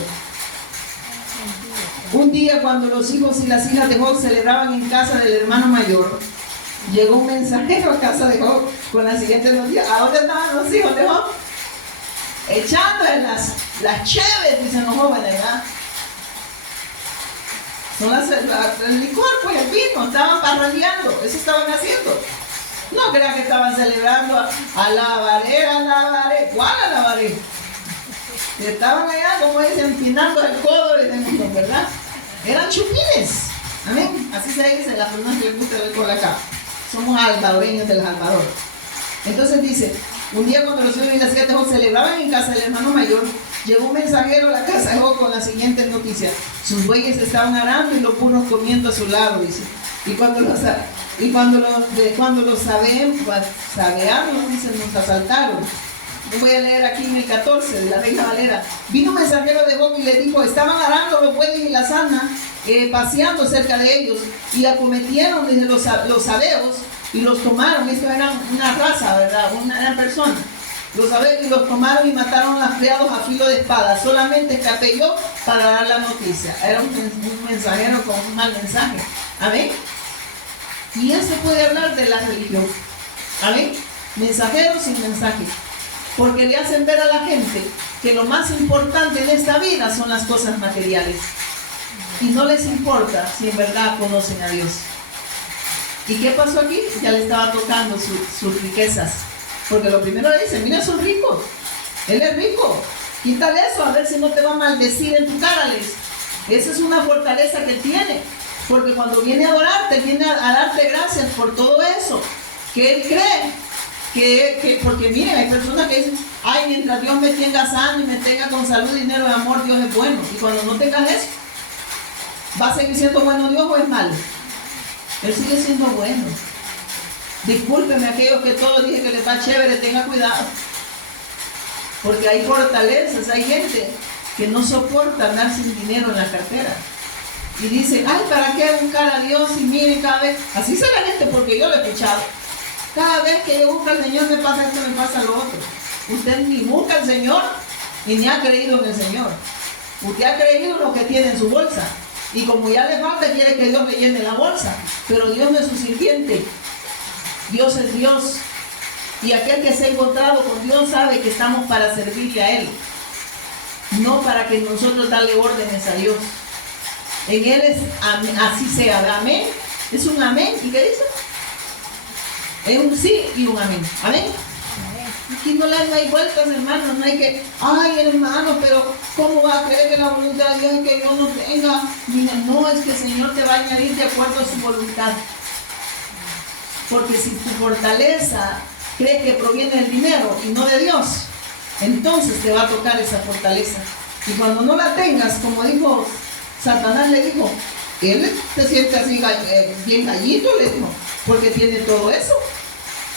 un día cuando los hijos y las hijas de Job celebraban en casa del hermano mayor, llegó un mensajero a casa de Job con la siguiente noticia. ¿A dónde estaban los hijos de Job? Echando en las cheves, dicen los jóvenes, ¿verdad? Son el licor, pues el vino, estaban parrandeando, eso estaban haciendo. No crean que estaban celebrando alabaré, ¿cuál alabaré? Estaban allá, como dicen, empinando el codo, ¿verdad? Eran chupines, amén, así se dice las personas que les gusta ver por acá. Somos albadoreños del Salvador. Entonces dice, un día cuando los hijos y las hijas de Job celebraban en casa del hermano mayor, llegó un mensajero a la casa de Job con las siguientes noticias. Sus bueyes estaban arando y los burros comiendo a su lado, dice. Y cuando los sabeamos, dicen, nos asaltaron. Yo voy a leer aquí en el 14 de la Reina Valera. Vino un mensajero de Job y le dijo, estaban arando los bueyes y las asnas, paseando cerca de ellos, y acometieron desde los sabeos y los tomaron. Esto era una raza, ¿verdad? Una persona. Los sabeos y los tomaron y mataron a los criados a filo de espada. Solamente escapé yo para dar la noticia. Era un mensajero con un mal mensaje. Amén. Y eso puede hablar de la religión. Amén. Mensajeros sin mensaje. Porque le hacen ver a la gente que lo más importante en esta vida son las cosas materiales. Y no les importa si en verdad conocen a Dios. ¿Y qué pasó aquí? Ya le estaba tocando sus riquezas. Porque lo primero le dice, mira, son ricos. Él es rico. Quítale eso, a ver si no te va a maldecir en tu cara, le dice. Esa es una fortaleza que tiene, porque cuando viene a adorarte, viene a darte gracias por todo eso, que él cree, porque miren, hay personas que dicen, ay, mientras Dios me tenga sano y me tenga con salud, dinero y amor, Dios es bueno. Y cuando no tengas eso, ¿va a seguir siendo bueno Dios o es malo? Él sigue siendo bueno. Discúlpenme aquellos que todos dije que les va chévere, tenga cuidado. Porque hay fortalezas, hay gente que no soporta andar sin dinero en la cartera. Y dicen, ay, ¿para qué buscar a Dios? Y miren, cada vez, así se la gente, porque yo lo he escuchado. Cada vez que yo busco al Señor me pasa esto, me pasa lo otro. Usted ni busca al Señor, ni ha creído en el Señor. Usted ha creído en lo que tiene en su bolsa. Y como ya le falta, quiere que Dios le llene la bolsa. Pero Dios no es su sirviente. Dios es Dios. Y aquel que se ha encontrado con Dios sabe que estamos para servirle a Él. No para que nosotros darle órdenes a Dios. En Él es así sea. Amén. Es un amén. ¿Y qué dice? Es un sí y un amén. Amén. Aquí no le hay vueltas, hermanos. No hay que, ay, hermano, pero ¿cómo va a creer que la voluntad de Dios es que yo no tenga? Mira, no, es que el Señor te va a añadir de acuerdo a su voluntad. Porque si tu fortaleza cree que proviene del dinero y no de Dios, entonces te va a tocar esa fortaleza. Y cuando no la tengas, como dijo Satanás, le dijo, él te siente así bien gallito, le dijo, porque tiene todo eso.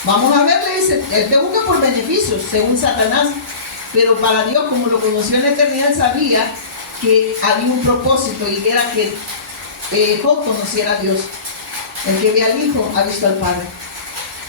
Vamos a ver, le dice, él te busca por beneficios, según Satanás, pero para Dios, como lo conoció en la eternidad, sabía que había un propósito y era que Job conociera a Dios. El que ve al Hijo ha visto al Padre.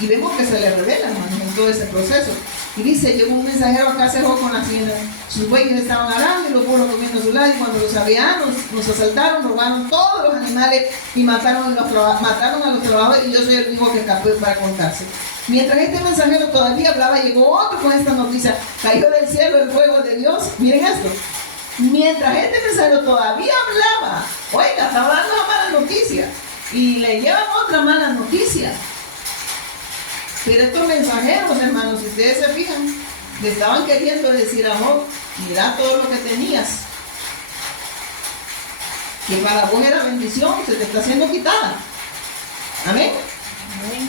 Y vemos que se le revela, hermanos, en todo ese proceso. Y dice, llegó un mensajero a casa de Job con la hacienda. Sus bueyes estaban arando y los burros comiendo a su lado. Y cuando los aldeanos nos asaltaron, robaron todos los animales y mataron a los trabajadores. Y yo soy el único que escapó para contarse. Mientras este mensajero todavía hablaba, llegó otro con esta noticia. Cayó del cielo el fuego de Dios. Miren esto. Mientras este mensajero todavía hablaba, oiga, estaba dando una mala noticia. Y le llevan otra mala noticia. Pero estos mensajeros, hermanos, si ustedes se fijan, le estaban queriendo decir a Job, mira todo lo que tenías, que para vos era bendición, se te está siendo quitada. Amén.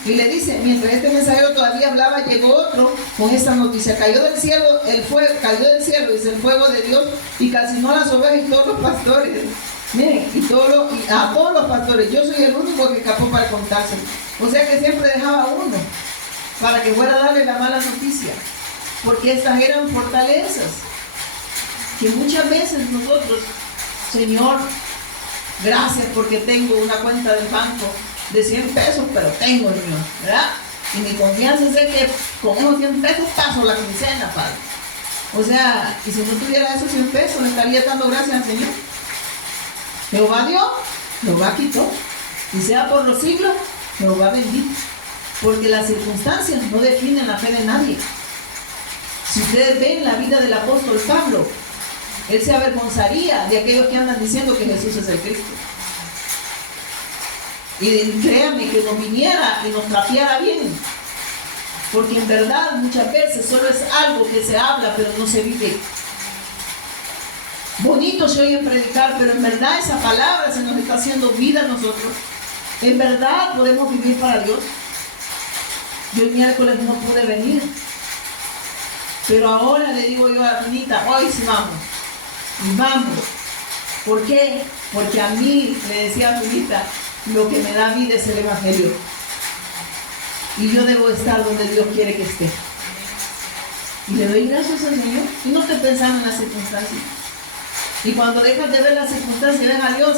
Y le dice, mientras este mensajero todavía hablaba, llegó otro con esta noticia. Cayó del cielo, dice, el fuego de Dios y calcinó a las ovejas y todos los pastores. Miren, a todos los pastores. Yo soy el único que escapó para contárselo. O sea que siempre dejaba uno para que fuera a darle la mala noticia. Porque estas eran fortalezas que muchas veces nosotros, Señor, gracias porque tengo una cuenta del banco de 100 pesos, pero tengo, Señor, ¿verdad? Y mi confianza es de que con esos 100 pesos paso la quincena, Padre. O sea, y si no tuviera esos 100 pesos, le estaría dando gracias al Señor. Jehová dio, Jehová quitó. Y sea por los siglos, Jehová bendito. Porque las circunstancias no definen la fe de nadie. Si ustedes ven la vida del apóstol Pablo, él se avergonzaría de aquellos que andan diciendo que Jesús es el Cristo. Y créanme que nos viniera y nos trapeara bien. Porque en verdad muchas veces solo es algo que se habla, pero no se vive. Bonito se oye predicar, pero en verdad esa palabra se nos está haciendo vida a nosotros. En verdad podemos vivir para Dios. Yo el miércoles no pude venir, pero ahora le digo yo a Anita, hoy sí vamos. Y vamos. ¿Por qué? Porque a mí, le decía a Anita, lo que me da vida es el Evangelio. Y yo debo estar donde Dios quiere que esté. Y le doy gracias al Señor. Y no estoy pensando en las circunstancias. Y cuando dejas de ver las circunstancias y ves a Dios,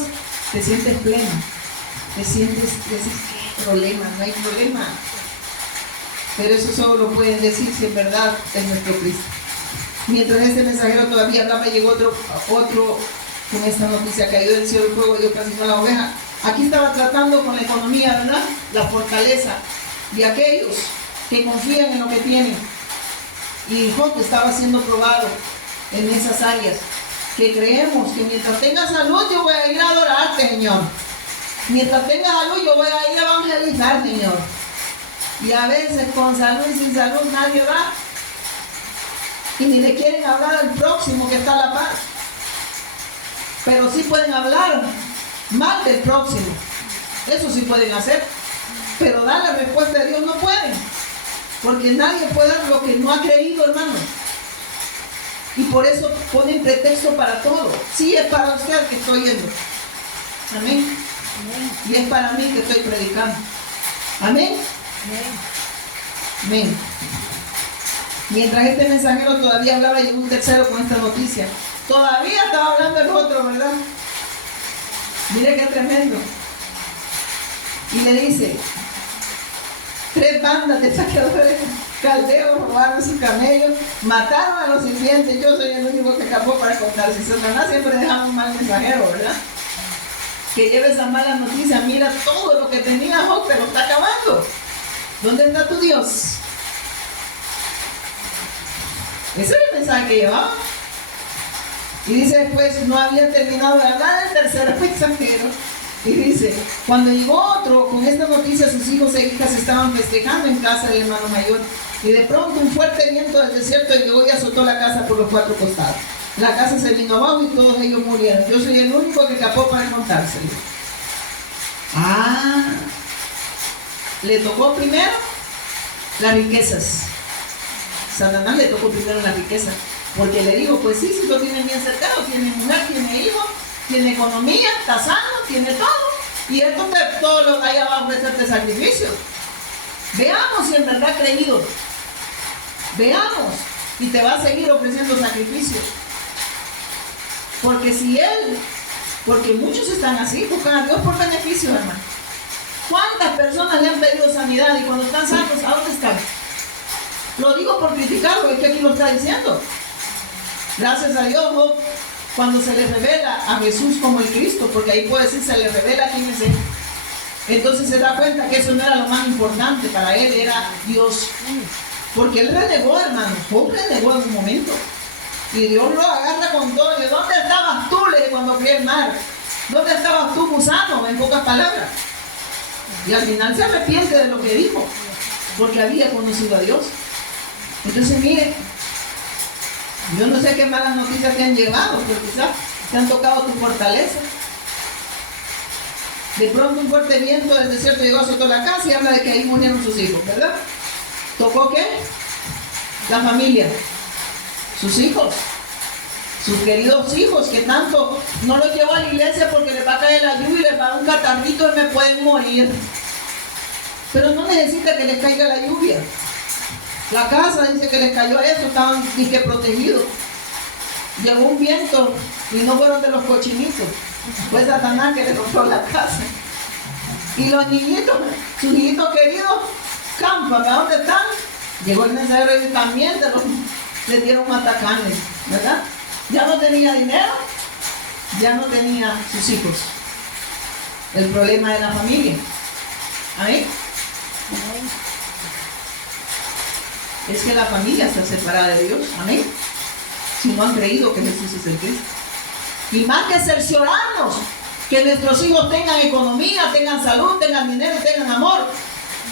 te sientes pleno. Te sientes, ¿qué problema? No hay problema. Pero eso solo lo pueden decir si en verdad es nuestro Cristo. Mientras este mensajero todavía hablaba, llegó otro con esta noticia: cayó del cielo el fuego, Dios calcinó a la oveja. Aquí estaba tratando con la economía, ¿verdad? La fortaleza de aquellos que confían en lo que tienen. Y Job estaba siendo probado en esas áreas, que creemos que mientras tenga salud yo voy a ir a adorarte, Señor. Mientras tenga salud yo voy a ir a evangelizar, Señor. Y a veces con salud y sin salud nadie va. Y ni le quieren hablar al próximo que está a la par. pero sí pueden hablar mal del próximo. Eso sí pueden hacer, pero dar la respuesta de Dios no pueden, porque nadie puede dar lo que no ha creído, hermano. Y por eso ponen pretexto para todo. Sí, es para usted que estoy yendo. Amén. Y es para mí que estoy predicando. Amén. Amén. Mientras este mensajero todavía hablaba, llegó un tercero con esta noticia. Todavía estaba hablando el otro, ¿verdad? Mire qué tremendo. Y le dice: 3 bandas de saqueadores caldeos robaron sus camellos, mataron a los sirvientes. Yo soy el único que escapó para contar. Si Satanás siempre deja un mal mensajero, ¿verdad? Que lleve esa mala noticia. Mira todo lo que tenía Job, pero está acabando. ¿Dónde está tu Dios? Ese era el mensaje que llevaba. Y dice después: no había terminado de hablar el tercer mensajero. Y dice: cuando llegó otro con esta noticia, sus hijos e hijas estaban festejando en casa del hermano mayor. Y de pronto un fuerte viento del desierto llegó y azotó la casa por los 4 costados. La casa se vino abajo y todos ellos murieron. Yo soy el único que escapó para contárselo. Le tocó primero las riquezas. Satanás le tocó primero las riquezas, porque le digo: pues sí, si lo tienen bien cercano, tiene mujer, tiene hijo, tiene economía, está sano, tiene todo. Y esto todo lo que hay abajo es ofrecerte sacrificio. Veamos si en verdad ha creído. Veamos. Y te va a seguir ofreciendo sacrificio. Porque si él, porque muchos están así, buscan a Dios por beneficio, hermano. ¿Cuántas personas le han pedido sanidad y cuando están sanos, a dónde están? Lo digo por criticarlo, es que aquí lo está diciendo. Gracias a Dios, Job, cuando se le revela a Jesús como el Cristo, porque ahí puede decir, se le revela quién es él. Entonces se da cuenta que eso no era lo más importante para él, era Dios. Porque él renegó, hermano. Job renegó en un momento. Y Dios lo agarra con todo. Y dice: ¿dónde estabas tú? Le dice, cuando crié el mar. ¿Dónde estabas tú, gusano? En pocas palabras. Y al final se arrepiente de lo que dijo, porque había conocido a Dios. Entonces, mire, yo no sé qué malas noticias te han llevado, pero quizás te han tocado tu fortaleza. De pronto un fuerte viento del desierto llegó a azotó la casa y habla de que ahí murieron sus hijos, ¿verdad? ¿Tocó qué? La familia, sus hijos, sus queridos hijos, que tanto no los llevo a la iglesia porque les va a caer la lluvia y les va a dar un catarrito y me pueden morir. Pero no necesita que les caiga la lluvia. La casa dice que les cayó eso, estaban dije protegidos. Llegó un viento y no fueron de los cochinitos, fue Satanás que les rompió la casa. Y los niñitos, sus hijitos queridos, campan, ¿a dónde están? Llegó el mensajero y también les dieron matacanes, ¿verdad? Ya no tenía dinero, ya no tenía sus hijos. El problema de la familia. ¿Amén? Es que la familia está separada de Dios. Amén. Si no han creído que Jesús es el Cristo. Y más que cerciorarnos que nuestros hijos tengan economía, tengan salud, tengan dinero, tengan amor,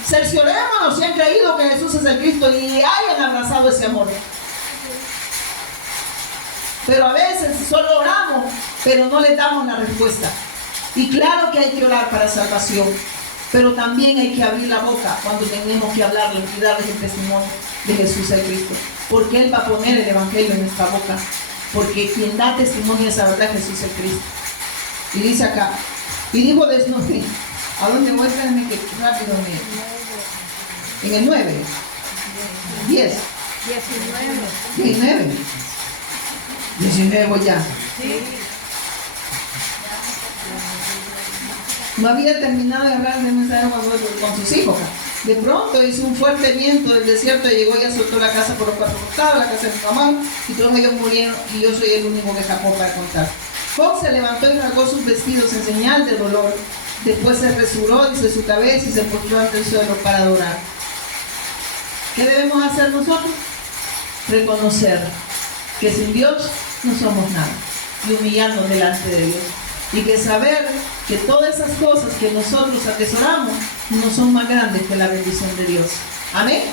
cerciorémonos si han creído que Jesús es el Cristo y hayan abrazado ese amor. Pero a veces solo oramos, pero no le damos la respuesta. Y claro que hay que orar para salvación, pero también hay que abrir la boca cuando tenemos que hablarle y darles el testimonio de Jesús el Cristo, porque Él va a poner el Evangelio en nuestra boca, porque quien da testimonio es la verdad Jesús el Cristo. Y dice acá, y dijo desnudo, ¿a dónde voy? Espérenme que rápido me... En el 9, 10, 19, 19 voy ya. No había terminado de hablar del mensaje con sus hijos. De pronto hizo un fuerte viento del desierto y llegó y azotó la casa por los 4 costados, la casa de mi mamá, y todos ellos murieron y yo soy el único que escapó para contar. Job se levantó y rasgó sus vestidos en señal de dolor. Después se resuró, dice su cabeza y se postró ante el suelo para adorar. ¿Qué debemos hacer nosotros? Reconocer que sin Dios no somos nada y humillarnos delante de Dios. Y que saber que todas esas cosas que nosotros atesoramos no son más grandes que la bendición de Dios. Amén.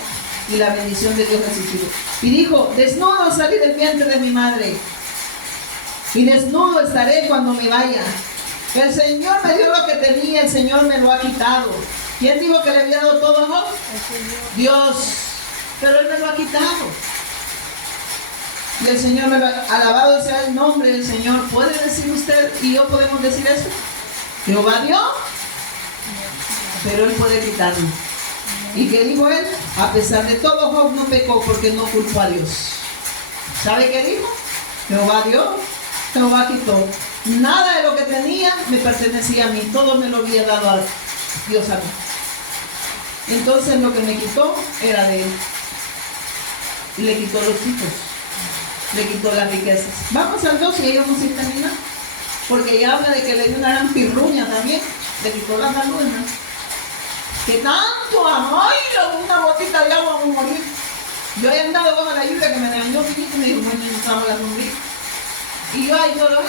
Y la bendición de Dios resucitó. Y dijo, desnudo salí del vientre de mi madre. y desnudo estaré cuando me vaya. El Señor me dio lo que tenía, el Señor me lo ha quitado. ¿Quién dijo que le había dado todo a Job? Dios. Pero Él me lo ha quitado. Y el Señor me lo ha alabado sea el nombre del Señor. ¿Puede decir usted y yo podemos decir eso? Jehová dio, pero Él puede quitarlo. ¿Y qué dijo Él? A pesar de todo, Job no pecó porque no culpó a Dios. ¿Sabe qué dijo? Jehová dio, Jehová quitó. Nada de lo que tenía me pertenecía a mí. Todo me lo había dado a Dios a mí. Entonces lo que me quitó era de Él. Y le quitó los hijos. Le quitó las riquezas. Vamos al 2 y ahí vamos a ir terminando. Porque ya habla de que le dio una gran pirruña también. Le quitó la salud, ¿no? Que tanto amó y una botita de agua a morir. Yo he andado bajo la lluvia que me dañó y me dijo, bueno, estamos la sombrilla. Y yo ahí solo,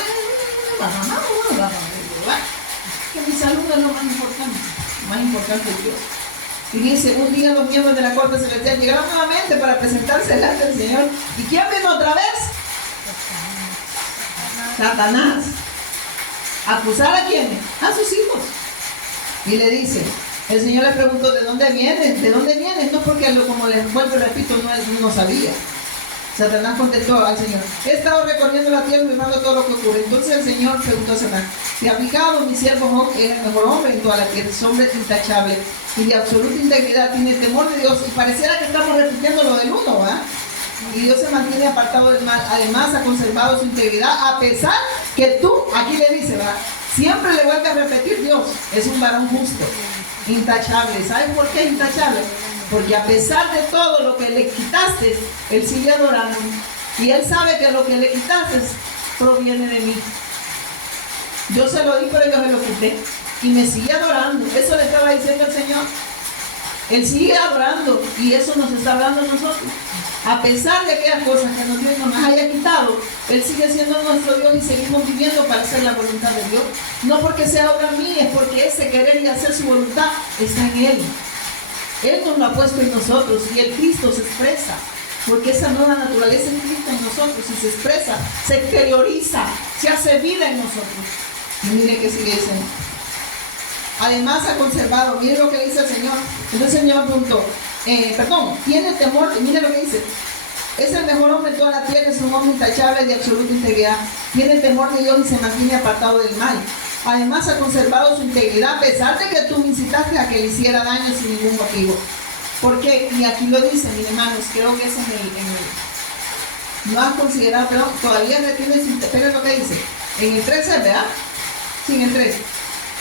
que mi salud es lo más importante es Dios. Y dice, un día los miembros de la corte celestial llegaron nuevamente para presentarse delante del Señor. ¿Y quién vino otra vez? Satanás. ¿Acusar a quién? A sus hijos. Y le dice, el Señor le preguntó, ¿de dónde vienes? ¿De dónde vienes? No, porque como les vuelvo y repito, no sabía. Satanás contestó al Señor, he estado recorriendo la tierra y mirando todo lo que ocurre. Entonces el Señor preguntó a Satanás, ¿te ha fijado mi siervo Job, que es el mejor hombre en toda la tierra? Es hombre intachable y de absoluta integridad, tiene temor de Dios. Y pareciera que estamos repitiendo lo del uno, ¿verdad? Y Dios se mantiene apartado del mal. Además ha conservado su integridad, a pesar que tú, aquí le dice, ¿verdad? Siempre le vuelve a repetir Dios, es un varón justo, intachable. ¿Sabes por qué intachable? Porque a pesar de todo lo que le quitaste, Él sigue adorando. Y Él sabe que lo que le quitaste proviene de mí. Yo se lo di, pero yo me lo quité. Y me sigue adorando. Eso le estaba diciendo el Señor. Él sigue adorando. Y eso nos está hablando a nosotros. A pesar de aquellas cosas que Dios nos haya quitado, Él sigue siendo nuestro Dios y seguimos viviendo para hacer la voluntad de Dios. No porque sea obra mía, es porque ese querer y hacer su voluntad está en Él. Él nos lo ha puesto en nosotros y el Cristo se expresa, porque esa nueva naturaleza en Cristo en nosotros y se expresa, se exterioriza, se hace vida en nosotros. Y mire que sigue diciendo. Además ha conservado, mire lo que dice el Señor. Entonces el Señor preguntó, tiene temor, mire lo que dice. Es el mejor hombre en toda la tierra, es un hombre intachable de absoluta integridad. Tiene temor de Dios y se mantiene apartado del mal. Además ha conservado su integridad a pesar de que tú me incitaste a que le hiciera daño sin ningún motivo. Porque, y aquí lo dice, mis hermanos, creo que es en el no has considerado, pero todavía retiene su integridad, lo que dice. En el 13, ¿verdad? Sí, en el 13.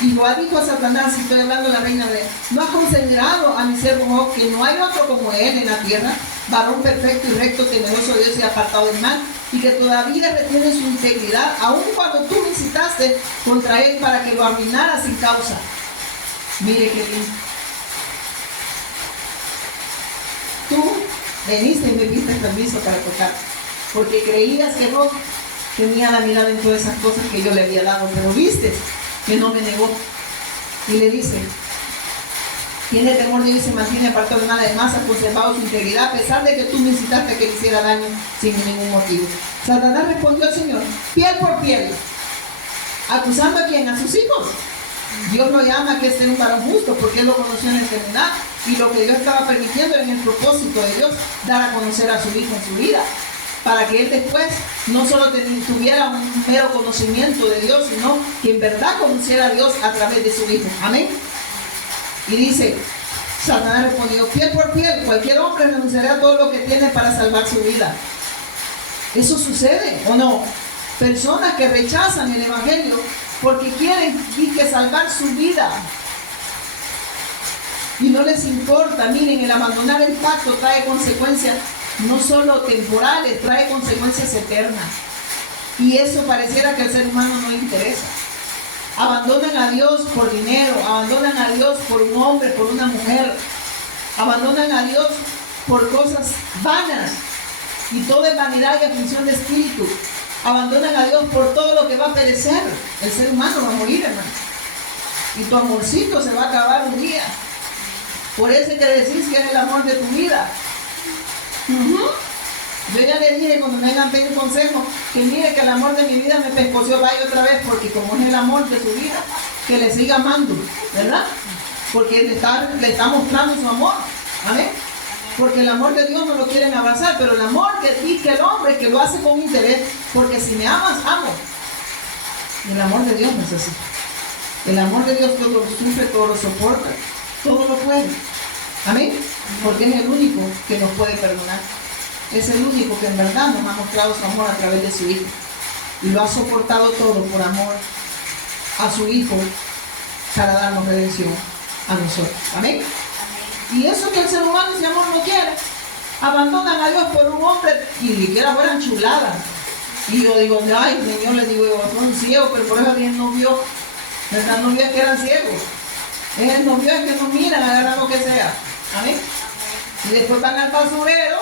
Y Jehová dijo a Satanás, si estoy hablando de la reina de, ¿no has considerado a mi siervo Job, que no hay otro como él en la tierra, varón perfecto y recto, temeroso de Dios y apartado del mal, y que todavía retiene su integridad, aun cuando tú me incitaste contra él para que lo arruinara sin causa? Mire qué lindo. Tú veniste y me diste permiso para tocar, porque creías que Job tenía la mirada en todas esas cosas que yo le había dado, pero viste que no me negó. Y le dice, tiene temor de Dios y se mantiene apartado de mal. Además ha conservado su integridad a pesar de que tú me incitaste a que le hiciera daño sin ningún motivo. Satanás respondió al Señor, piel por piel, acusando a quién, a sus hijos. Dios lo llama que este es un varón justo porque él lo conoció en la eternidad, y lo que Dios estaba permitiendo en el propósito de Dios, dar a conocer a su hijo en su vida, para que él después no solo tuviera un mero conocimiento de Dios, sino que en verdad conociera a Dios a través de su hijo. Amén. Y dice, Satanás respondió, piel por piel, cualquier hombre renunciará a todo lo que tiene para salvar su vida. ¿Eso sucede o no? Personas que rechazan el evangelio porque quieren que salvar su vida. Y no les importa. Miren, el abandonar el pacto trae consecuencias no solo temporales, trae consecuencias eternas. Y eso pareciera que al ser humano no le interesa. Abandonan a Dios por dinero, abandonan a Dios por un hombre, por una mujer, abandonan a Dios por cosas vanas, y todo es vanidad y aflicción de espíritu. Abandonan a Dios por todo lo que va a perecer. El ser humano va a morir, hermano, y tu amorcito se va a acabar un día. Por eso que decís que es el amor de tu vida. Yo ya le dije cuando me hayan pedido consejo que mire que el amor de mi vida me pescoció, vaya otra vez, porque como es el amor de su vida, que le siga amando, ¿verdad? Porque le está mostrando su amor, amén. Porque el amor de Dios no lo quieren abrazar, pero el amor que el hombre que lo hace con interés, porque si me amas, amo. Y el amor de Dios no es así. El amor de Dios todo lo sufre, todo lo soporta, todo lo puede. Amén. Porque es el único que nos puede perdonar. Es el único que en verdad nos ha mostrado su amor a través de su Hijo. Y lo ha soportado todo por amor a su Hijo para darnos redención a nosotros. Amén. Y eso que el ser humano, ese amor no quiere. Abandonan a Dios por un hombre y ni siquiera fueran chuladas. Y yo digo, ay Señor, les digo yo, son ciegos, pero por eso bien no vio. ¿Verdad? No vio que eran ciegos. Él no vio es que no miran, agarran lo que sea. Amén. Y después van al basurero,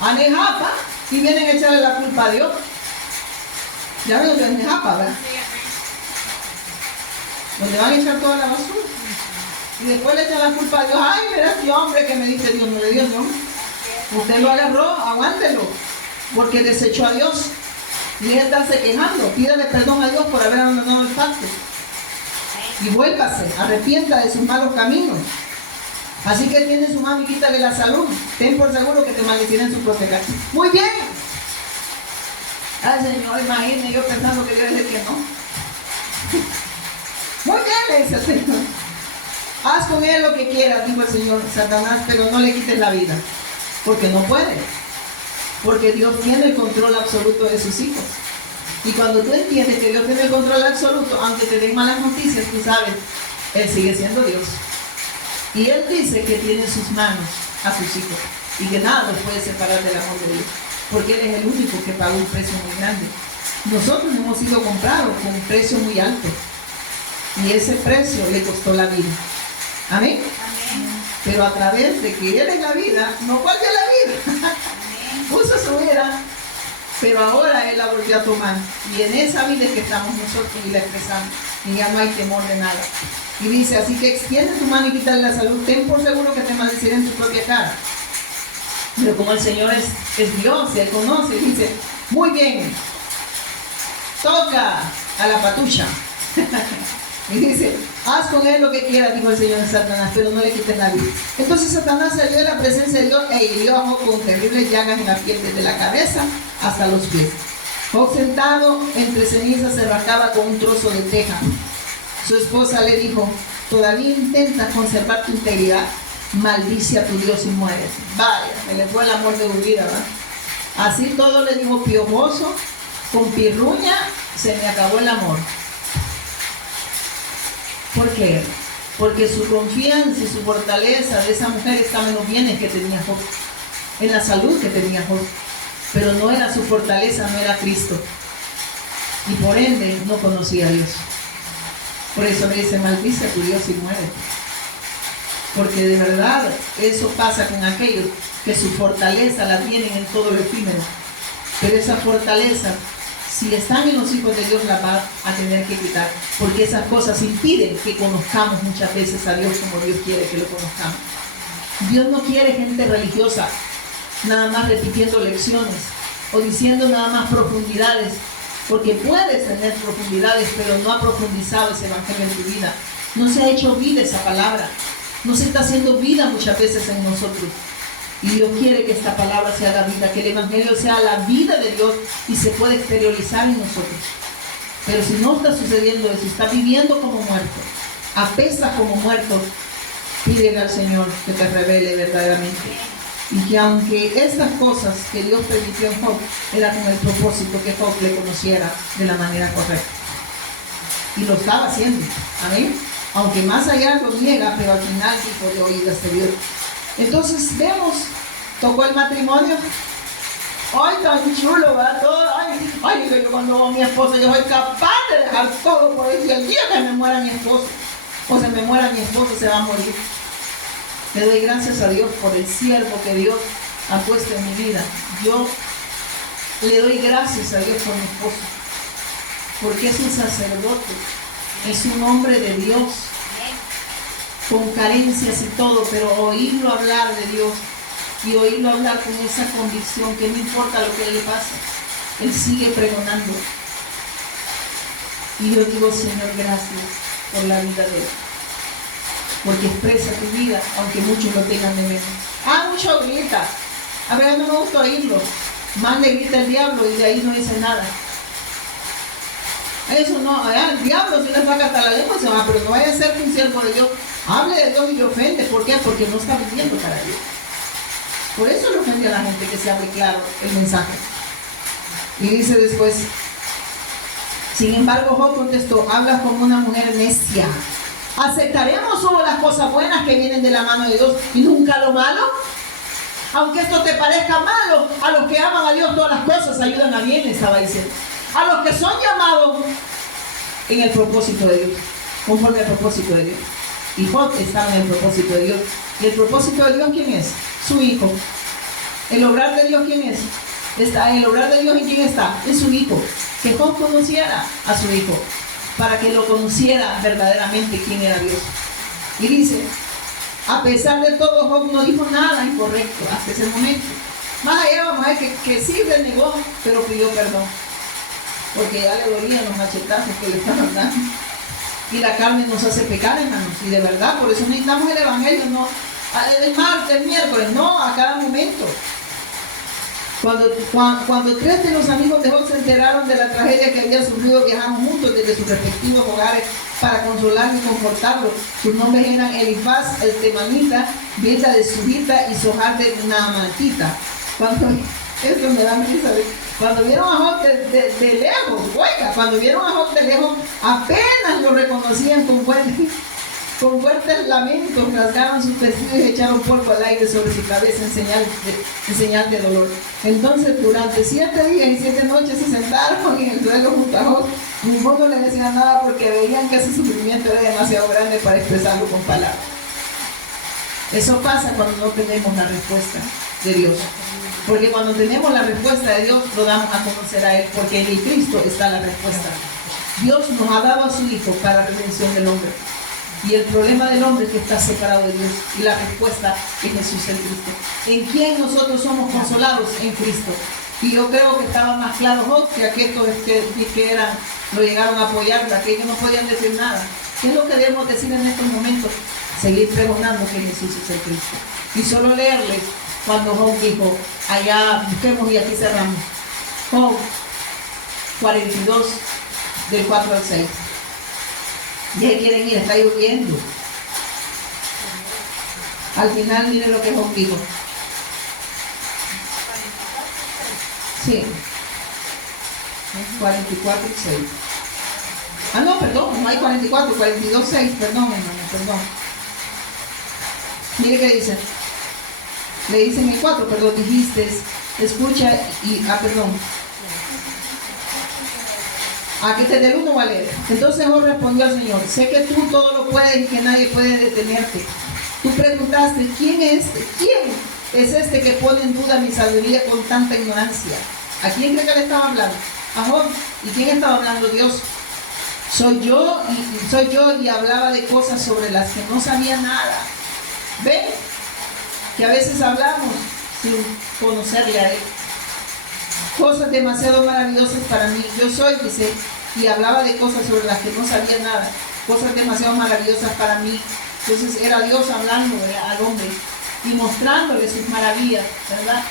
a Nejapa, y vienen a echarle la culpa a Dios. Ya ven que es Nejapa, ¿verdad? Donde van a echar toda la basura. Y después le echan la culpa a Dios. Ay, mira este hombre que me dice Dios, no le dio Dios. Usted lo agarró, aguántelo, porque desechó a Dios. Y él está quejando. Pídale perdón a Dios por haber abandonado el pacto. Y vuélvase, arrepienta de sus malos caminos. Así que tiene su mano y quítale la salud. Ten por seguro que te maldecirá en su propia casa. Muy bien. Ay Señor, imagínate yo pensando que Dios dice que no. Muy bien, le dice el Señor. Haz con él lo que quieras, dijo el Señor Satanás, pero no le quites la vida. Porque no puede. Porque Dios tiene el control absoluto de sus hijos. Y cuando tú entiendes que Dios tiene el control absoluto, aunque te den malas noticias, tú sabes, Él sigue siendo Dios. Y Él dice que tiene en sus manos a sus hijos y que nada los puede separar del amor de Dios, porque Él es el único que pagó un precio muy grande. Nosotros hemos sido comprados con un precio muy alto y ese precio le costó la vida. Amén. Amén. Pero a través de que Él es la vida, no guarda la vida. Puso su vida, pero ahora Él la volvió a tomar. Y en esa vida es que estamos nosotros y la expresamos. Y ya no hay temor de nada. Y dice, así que extiende tu mano y quítale la salud. Ten por seguro que te maldeciré en tu propia cara. Pero como el Señor es Dios, Él conoce, dice, muy bien, toca a la patucha. Y dice, haz con él lo que quieras, dijo el Señor a Satanás, pero no le quites la vida. Entonces Satanás salió de la presencia de Dios e hirió a Job con terribles llagas en la piel desde la cabeza hasta los pies. Job sentado entre cenizas se rascaba con un trozo de teja. Su esposa le dijo, todavía intentas conservar tu integridad, maldice a tu Dios y mueres. Vaya, me le fue el amor de tu vida, ¿verdad? Así todo le dijo piojoso, con pirruña, se me acabó el amor. ¿Por qué? Porque su confianza y su fortaleza de esa mujer estaba en los bienes que tenía Job, en la salud que tenía Job, pero no era su fortaleza, no era Cristo, y por ende no conocía a Dios. Por eso le dice, maldice a tu Dios y muere. Porque de verdad eso pasa con aquellos que su fortaleza la tienen en todo lo efímero, pero esa fortaleza, si están en los hijos de Dios, la va a tener que quitar, porque esas cosas impiden que conozcamos muchas veces a Dios como Dios quiere que lo conozcamos. Dios no quiere gente religiosa, nada más repitiendo lecciones o diciendo nada más profundidades, porque puedes tener profundidades, pero no ha profundizado ese evangelio en tu vida. No se ha hecho vida esa palabra, no se está haciendo vida muchas veces en nosotros. Y Dios quiere que esta palabra sea la vida, que el evangelio sea la vida de Dios y se pueda exteriorizar en nosotros. Pero si no está sucediendo eso, está viviendo como muerto, apesta como muerto, pídele al Señor que te revele verdaderamente. Y que aunque estas cosas que Dios permitió en Job, era con el propósito que Job le conociera de la manera correcta. Y lo estaba haciendo. Amén. Aunque más allá lo niega, pero al final dijo de oídas de Dios. Entonces vemos, tocó el matrimonio. Ay, tan chulo, ¿verdad? Todo, ay, yo cuando veo a mi esposa, yo soy capaz de dejar todo por eso. Y el día que me muera mi esposo, o se me muera mi esposo, se va a morir. Le doy gracias a Dios por el siervo que Dios ha puesto en mi vida. Yo le doy gracias a Dios por mi esposo, porque es un sacerdote, es un hombre de Dios, con carencias y todo, pero oírlo hablar de Dios y oírlo hablar con esa convicción que no importa lo que le pase, él sigue pregonando. Y yo digo, Señor, gracias por la vida de él, porque expresa tu vida, aunque muchos lo tengan de menos. Mucho grita. A ver, no me gusta oírlo. Más le grita el diablo y de ahí no dice nada. Eso no, el diablo si le saca hasta la lengua se va, pero no vaya a ser que un siervo de Dios hable de Dios y le ofende. ¿Por qué? Porque no está viviendo para Dios. Por eso le ofende a la gente que se hable claro el mensaje. Y dice después, sin embargo, Job contestó, hablas como una mujer necia. ¿Aceptaremos solo las cosas buenas que vienen de la mano de Dios y nunca lo malo? Aunque esto te parezca malo, a los que aman a Dios todas las cosas ayudan a bien, estaba diciendo. A los que son llamados en el propósito de Dios, conforme al propósito de Dios. Y Job estaba en el propósito de Dios. ¿Y el propósito de Dios quién es? Su hijo. ¿El obrar de Dios quién es? ¿El obrar de Dios en quién está? En su hijo. Que Job conociera a su hijo, para que lo conociera verdaderamente quién era Dios. Y dice, a pesar de todo, Job no dijo nada incorrecto hasta ese momento. Más allá vamos a ver que sí renegó, pero pidió perdón, porque ya le dolían los machetazos que le estaban dando. Y la carne nos hace pecar, hermanos, y de verdad, por eso necesitamos el evangelio, no el martes, el miércoles, no, a cada momento. Cuando tres de los amigos de Job se enteraron de la tragedia que había sufrido, viajaron juntos desde sus respectivos hogares para consolarlo y confortarlo. Sus nombres eran Elifaz, el temanita, Bilda de Subita y Zohar de Naamatita. Esto me da risa. Cuando vieron a Job de lejos, oiga, cuando vieron a Job de lejos, apenas lo reconocían con fuertes lamentos, rasgaron sus vestidos y echaron polvo al aire sobre su cabeza en señal de dolor. Entonces, durante 7 días y 7 noches se sentaron en el suelo junto a Job. Ninguno le decía nada porque veían que su sufrimiento era demasiado grande para expresarlo con palabras. Eso pasa cuando no tenemos la respuesta de Dios. Porque cuando tenemos la respuesta de Dios, lo damos a conocer a Él, porque en el Cristo está la respuesta. Dios nos ha dado a su Hijo para redención del hombre. Y el problema del hombre es que está separado de Dios. Y la respuesta es Jesús el Cristo. ¿En quién nosotros somos consolados? En Cristo. Y yo creo que estaba más claro Job que aquellos que eran, lo llegaron a apoyar, aquellos no podían decir nada. ¿Qué es lo que debemos decir en estos momentos? Seguir pregonando que Jesús es el Cristo. Y solo leerles cuando Job dijo, allá busquemos y aquí cerramos. Job 42, del 4 al 6. Ya quieren ir, está lloviendo. Al final miren lo que Job dijo. Sí. 44 y 6. No, perdón, no hay 44, 42, 6, perdón, hermano, perdón. Mire qué dice. Le dicen el 4, perdón, dijiste, escucha y, perdón. Aquí te del 1 va a leer. Entonces Job respondió al Señor, sé que tú todo lo puedes y que nadie puede detenerte. Tú preguntaste, ¿quién es este? ¿Quién es este que pone en duda mi sabiduría con tanta ignorancia? ¿A quién cree que le estaba hablando? A Job. ¿Y quién estaba hablando? Dios. Soy yo y hablaba de cosas sobre las que no sabía nada. ¿Ven? Que a veces hablamos sin conocerle a Él. Cosas demasiado maravillosas para mí. Yo soy, dice, y hablaba de cosas sobre las que no sabía nada. Cosas demasiado maravillosas para mí. Entonces era Dios hablando al hombre y mostrándole sus maravillas, ¿verdad?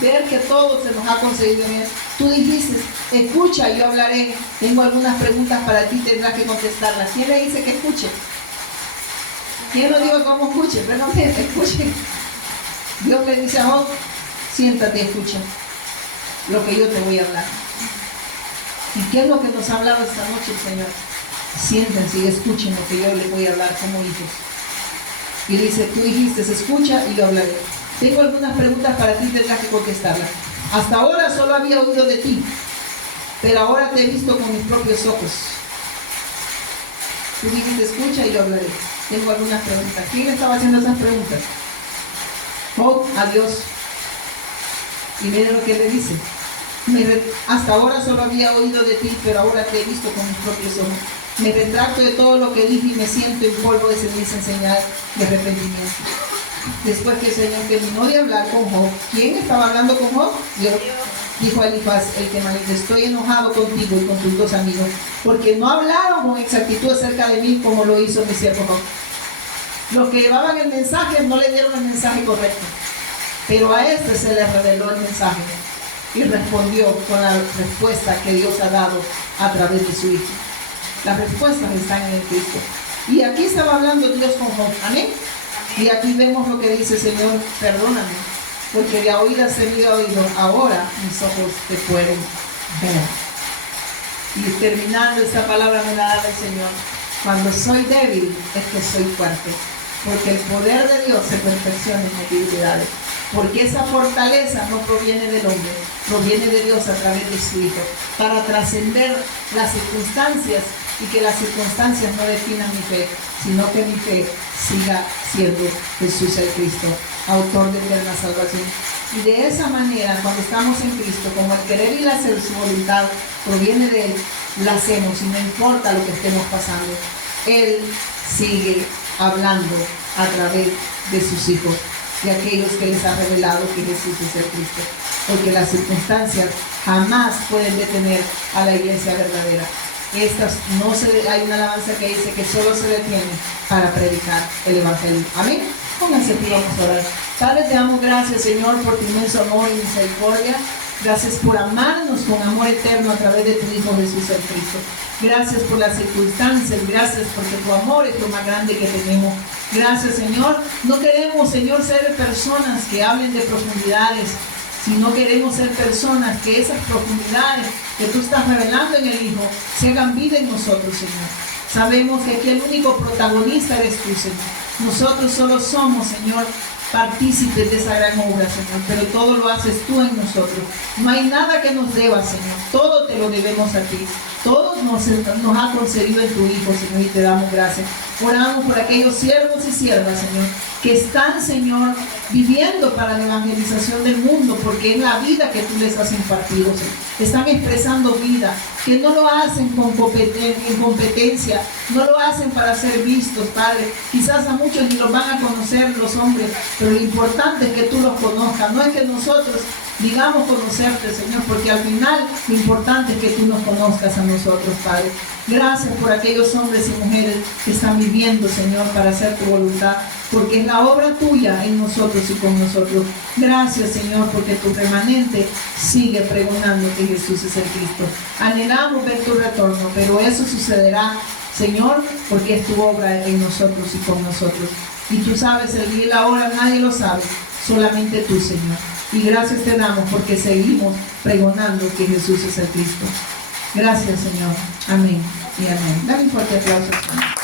Ver que todo se nos ha concedido en Él. Tú dijiste, escucha, yo hablaré. Tengo algunas preguntas para ti, tendrás que contestarlas. ¿Quién le dice que escuche? ¿Quién no dijo cómo escuche? Perdón, escuche. Dios le dice a Job, siéntate y escucha lo que yo te voy a hablar. ¿Y qué es lo que nos ha hablado esta noche el Señor? Siéntense y escuchen lo que yo les voy a hablar como hijos. Y dice, tú dijiste, escucha y yo hablaré. Tengo algunas preguntas para ti, tendrás que contestarlas. Hasta ahora solo había oído de ti, pero ahora te he visto con mis propios ojos. Tú dijiste, escucha y yo hablaré. Tengo algunas preguntas. ¿Quién estaba haciendo esas preguntas? Job a Dios. Y miren lo que le dice. Hasta ahora solo había oído de ti, pero ahora te he visto con mis propios ojos. Me retracto de todo lo que dije y me siento en polvo de ceniza en señal de arrepentimiento. Después que el Señor terminó de hablar con Job, ¿quién estaba hablando con Job? Dios. Dijo a Elifaz el temanita: estoy enojado contigo y con tus dos amigos, porque no hablaron con exactitud acerca de mí como lo hizo mi siervo Job. Los que llevaban el mensaje no le dieron el mensaje correcto, pero a este se le reveló el mensaje y respondió con la respuesta que Dios ha dado a través de su Hijo. Las respuestas están en el Cristo. Y aquí estaba hablando Dios con Job. Amén. Y aquí vemos lo que dice: Señor, perdóname, porque de oídas he oído, ahora mis ojos te pueden ver. Y terminando esta palabra me la da el Señor: cuando soy débil es que soy fuerte, porque el poder de Dios se perfecciona en debilidades. Porque esa fortaleza no proviene del hombre, proviene de Dios a través de su Hijo, para trascender las circunstancias y que las circunstancias no definan mi fe, sino que mi fe siga siendo Jesús el Cristo, autor de eterna salvación. Y de esa manera, cuando estamos en Cristo, como el querer y el hacer su voluntad proviene de Él, la hacemos y no importa lo que estemos pasando. Él sigue hablando a través de sus hijos, de aquellos que les ha revelado que Jesús es el Cristo, porque las circunstancias jamás pueden detener a la iglesia verdadera. Hay una alabanza que dice que solo se detiene para predicar el Evangelio. Amén. Pónganse aquí, vamos a orar. Padre, te damos gracias, Señor, por tu inmenso amor y misericordia. Gracias por amarnos con amor eterno a través de tu Hijo Jesús el Cristo. Gracias por las circunstancias, gracias porque tu amor es lo más grande que tenemos. Gracias, Señor. No queremos, Señor, ser personas que hablen de profundidades, sino queremos ser personas que esas profundidades que tú estás revelando en el Hijo se hagan vida en nosotros, Señor. Sabemos que aquí el único protagonista eres tú, Señor. Nosotros solo somos, Señor, partícipes de esa gran obra, Señor, pero todo lo haces tú en nosotros. No hay nada que nos deba, Señor, todo te lo debemos a ti. Todo nos ha concedido en tu Hijo, Señor, y te damos gracias. Oramos por aquellos siervos y siervas, Señor, que están, Señor, viviendo para la evangelización del mundo, porque es la vida que tú les has impartido, Señor. Están expresando vida, que no lo hacen con competencia, no lo hacen para ser vistos, Padre. Quizás a muchos ni los van a conocer los hombres, pero lo importante es que tú los conozcas. No es que nosotros digamos conocerte, Señor, porque al final lo importante es que tú nos conozcas a nosotros, Padre. Gracias por aquellos hombres y mujeres que están viviendo, Señor, para hacer tu voluntad, porque es la obra tuya en nosotros y con nosotros. Gracias, Señor, porque tu remanente sigue pregonando que Jesús es el Cristo. Anhelamos ver tu retorno, pero eso sucederá, Señor, porque es tu obra en nosotros y con nosotros. Y tú sabes el día y la hora, nadie lo sabe, solamente tú, Señor. Y gracias te damos porque seguimos pregonando que Jesús es el Cristo. Gracias, Señor. Amén y amén. Dale un fuerte aplauso, Señor.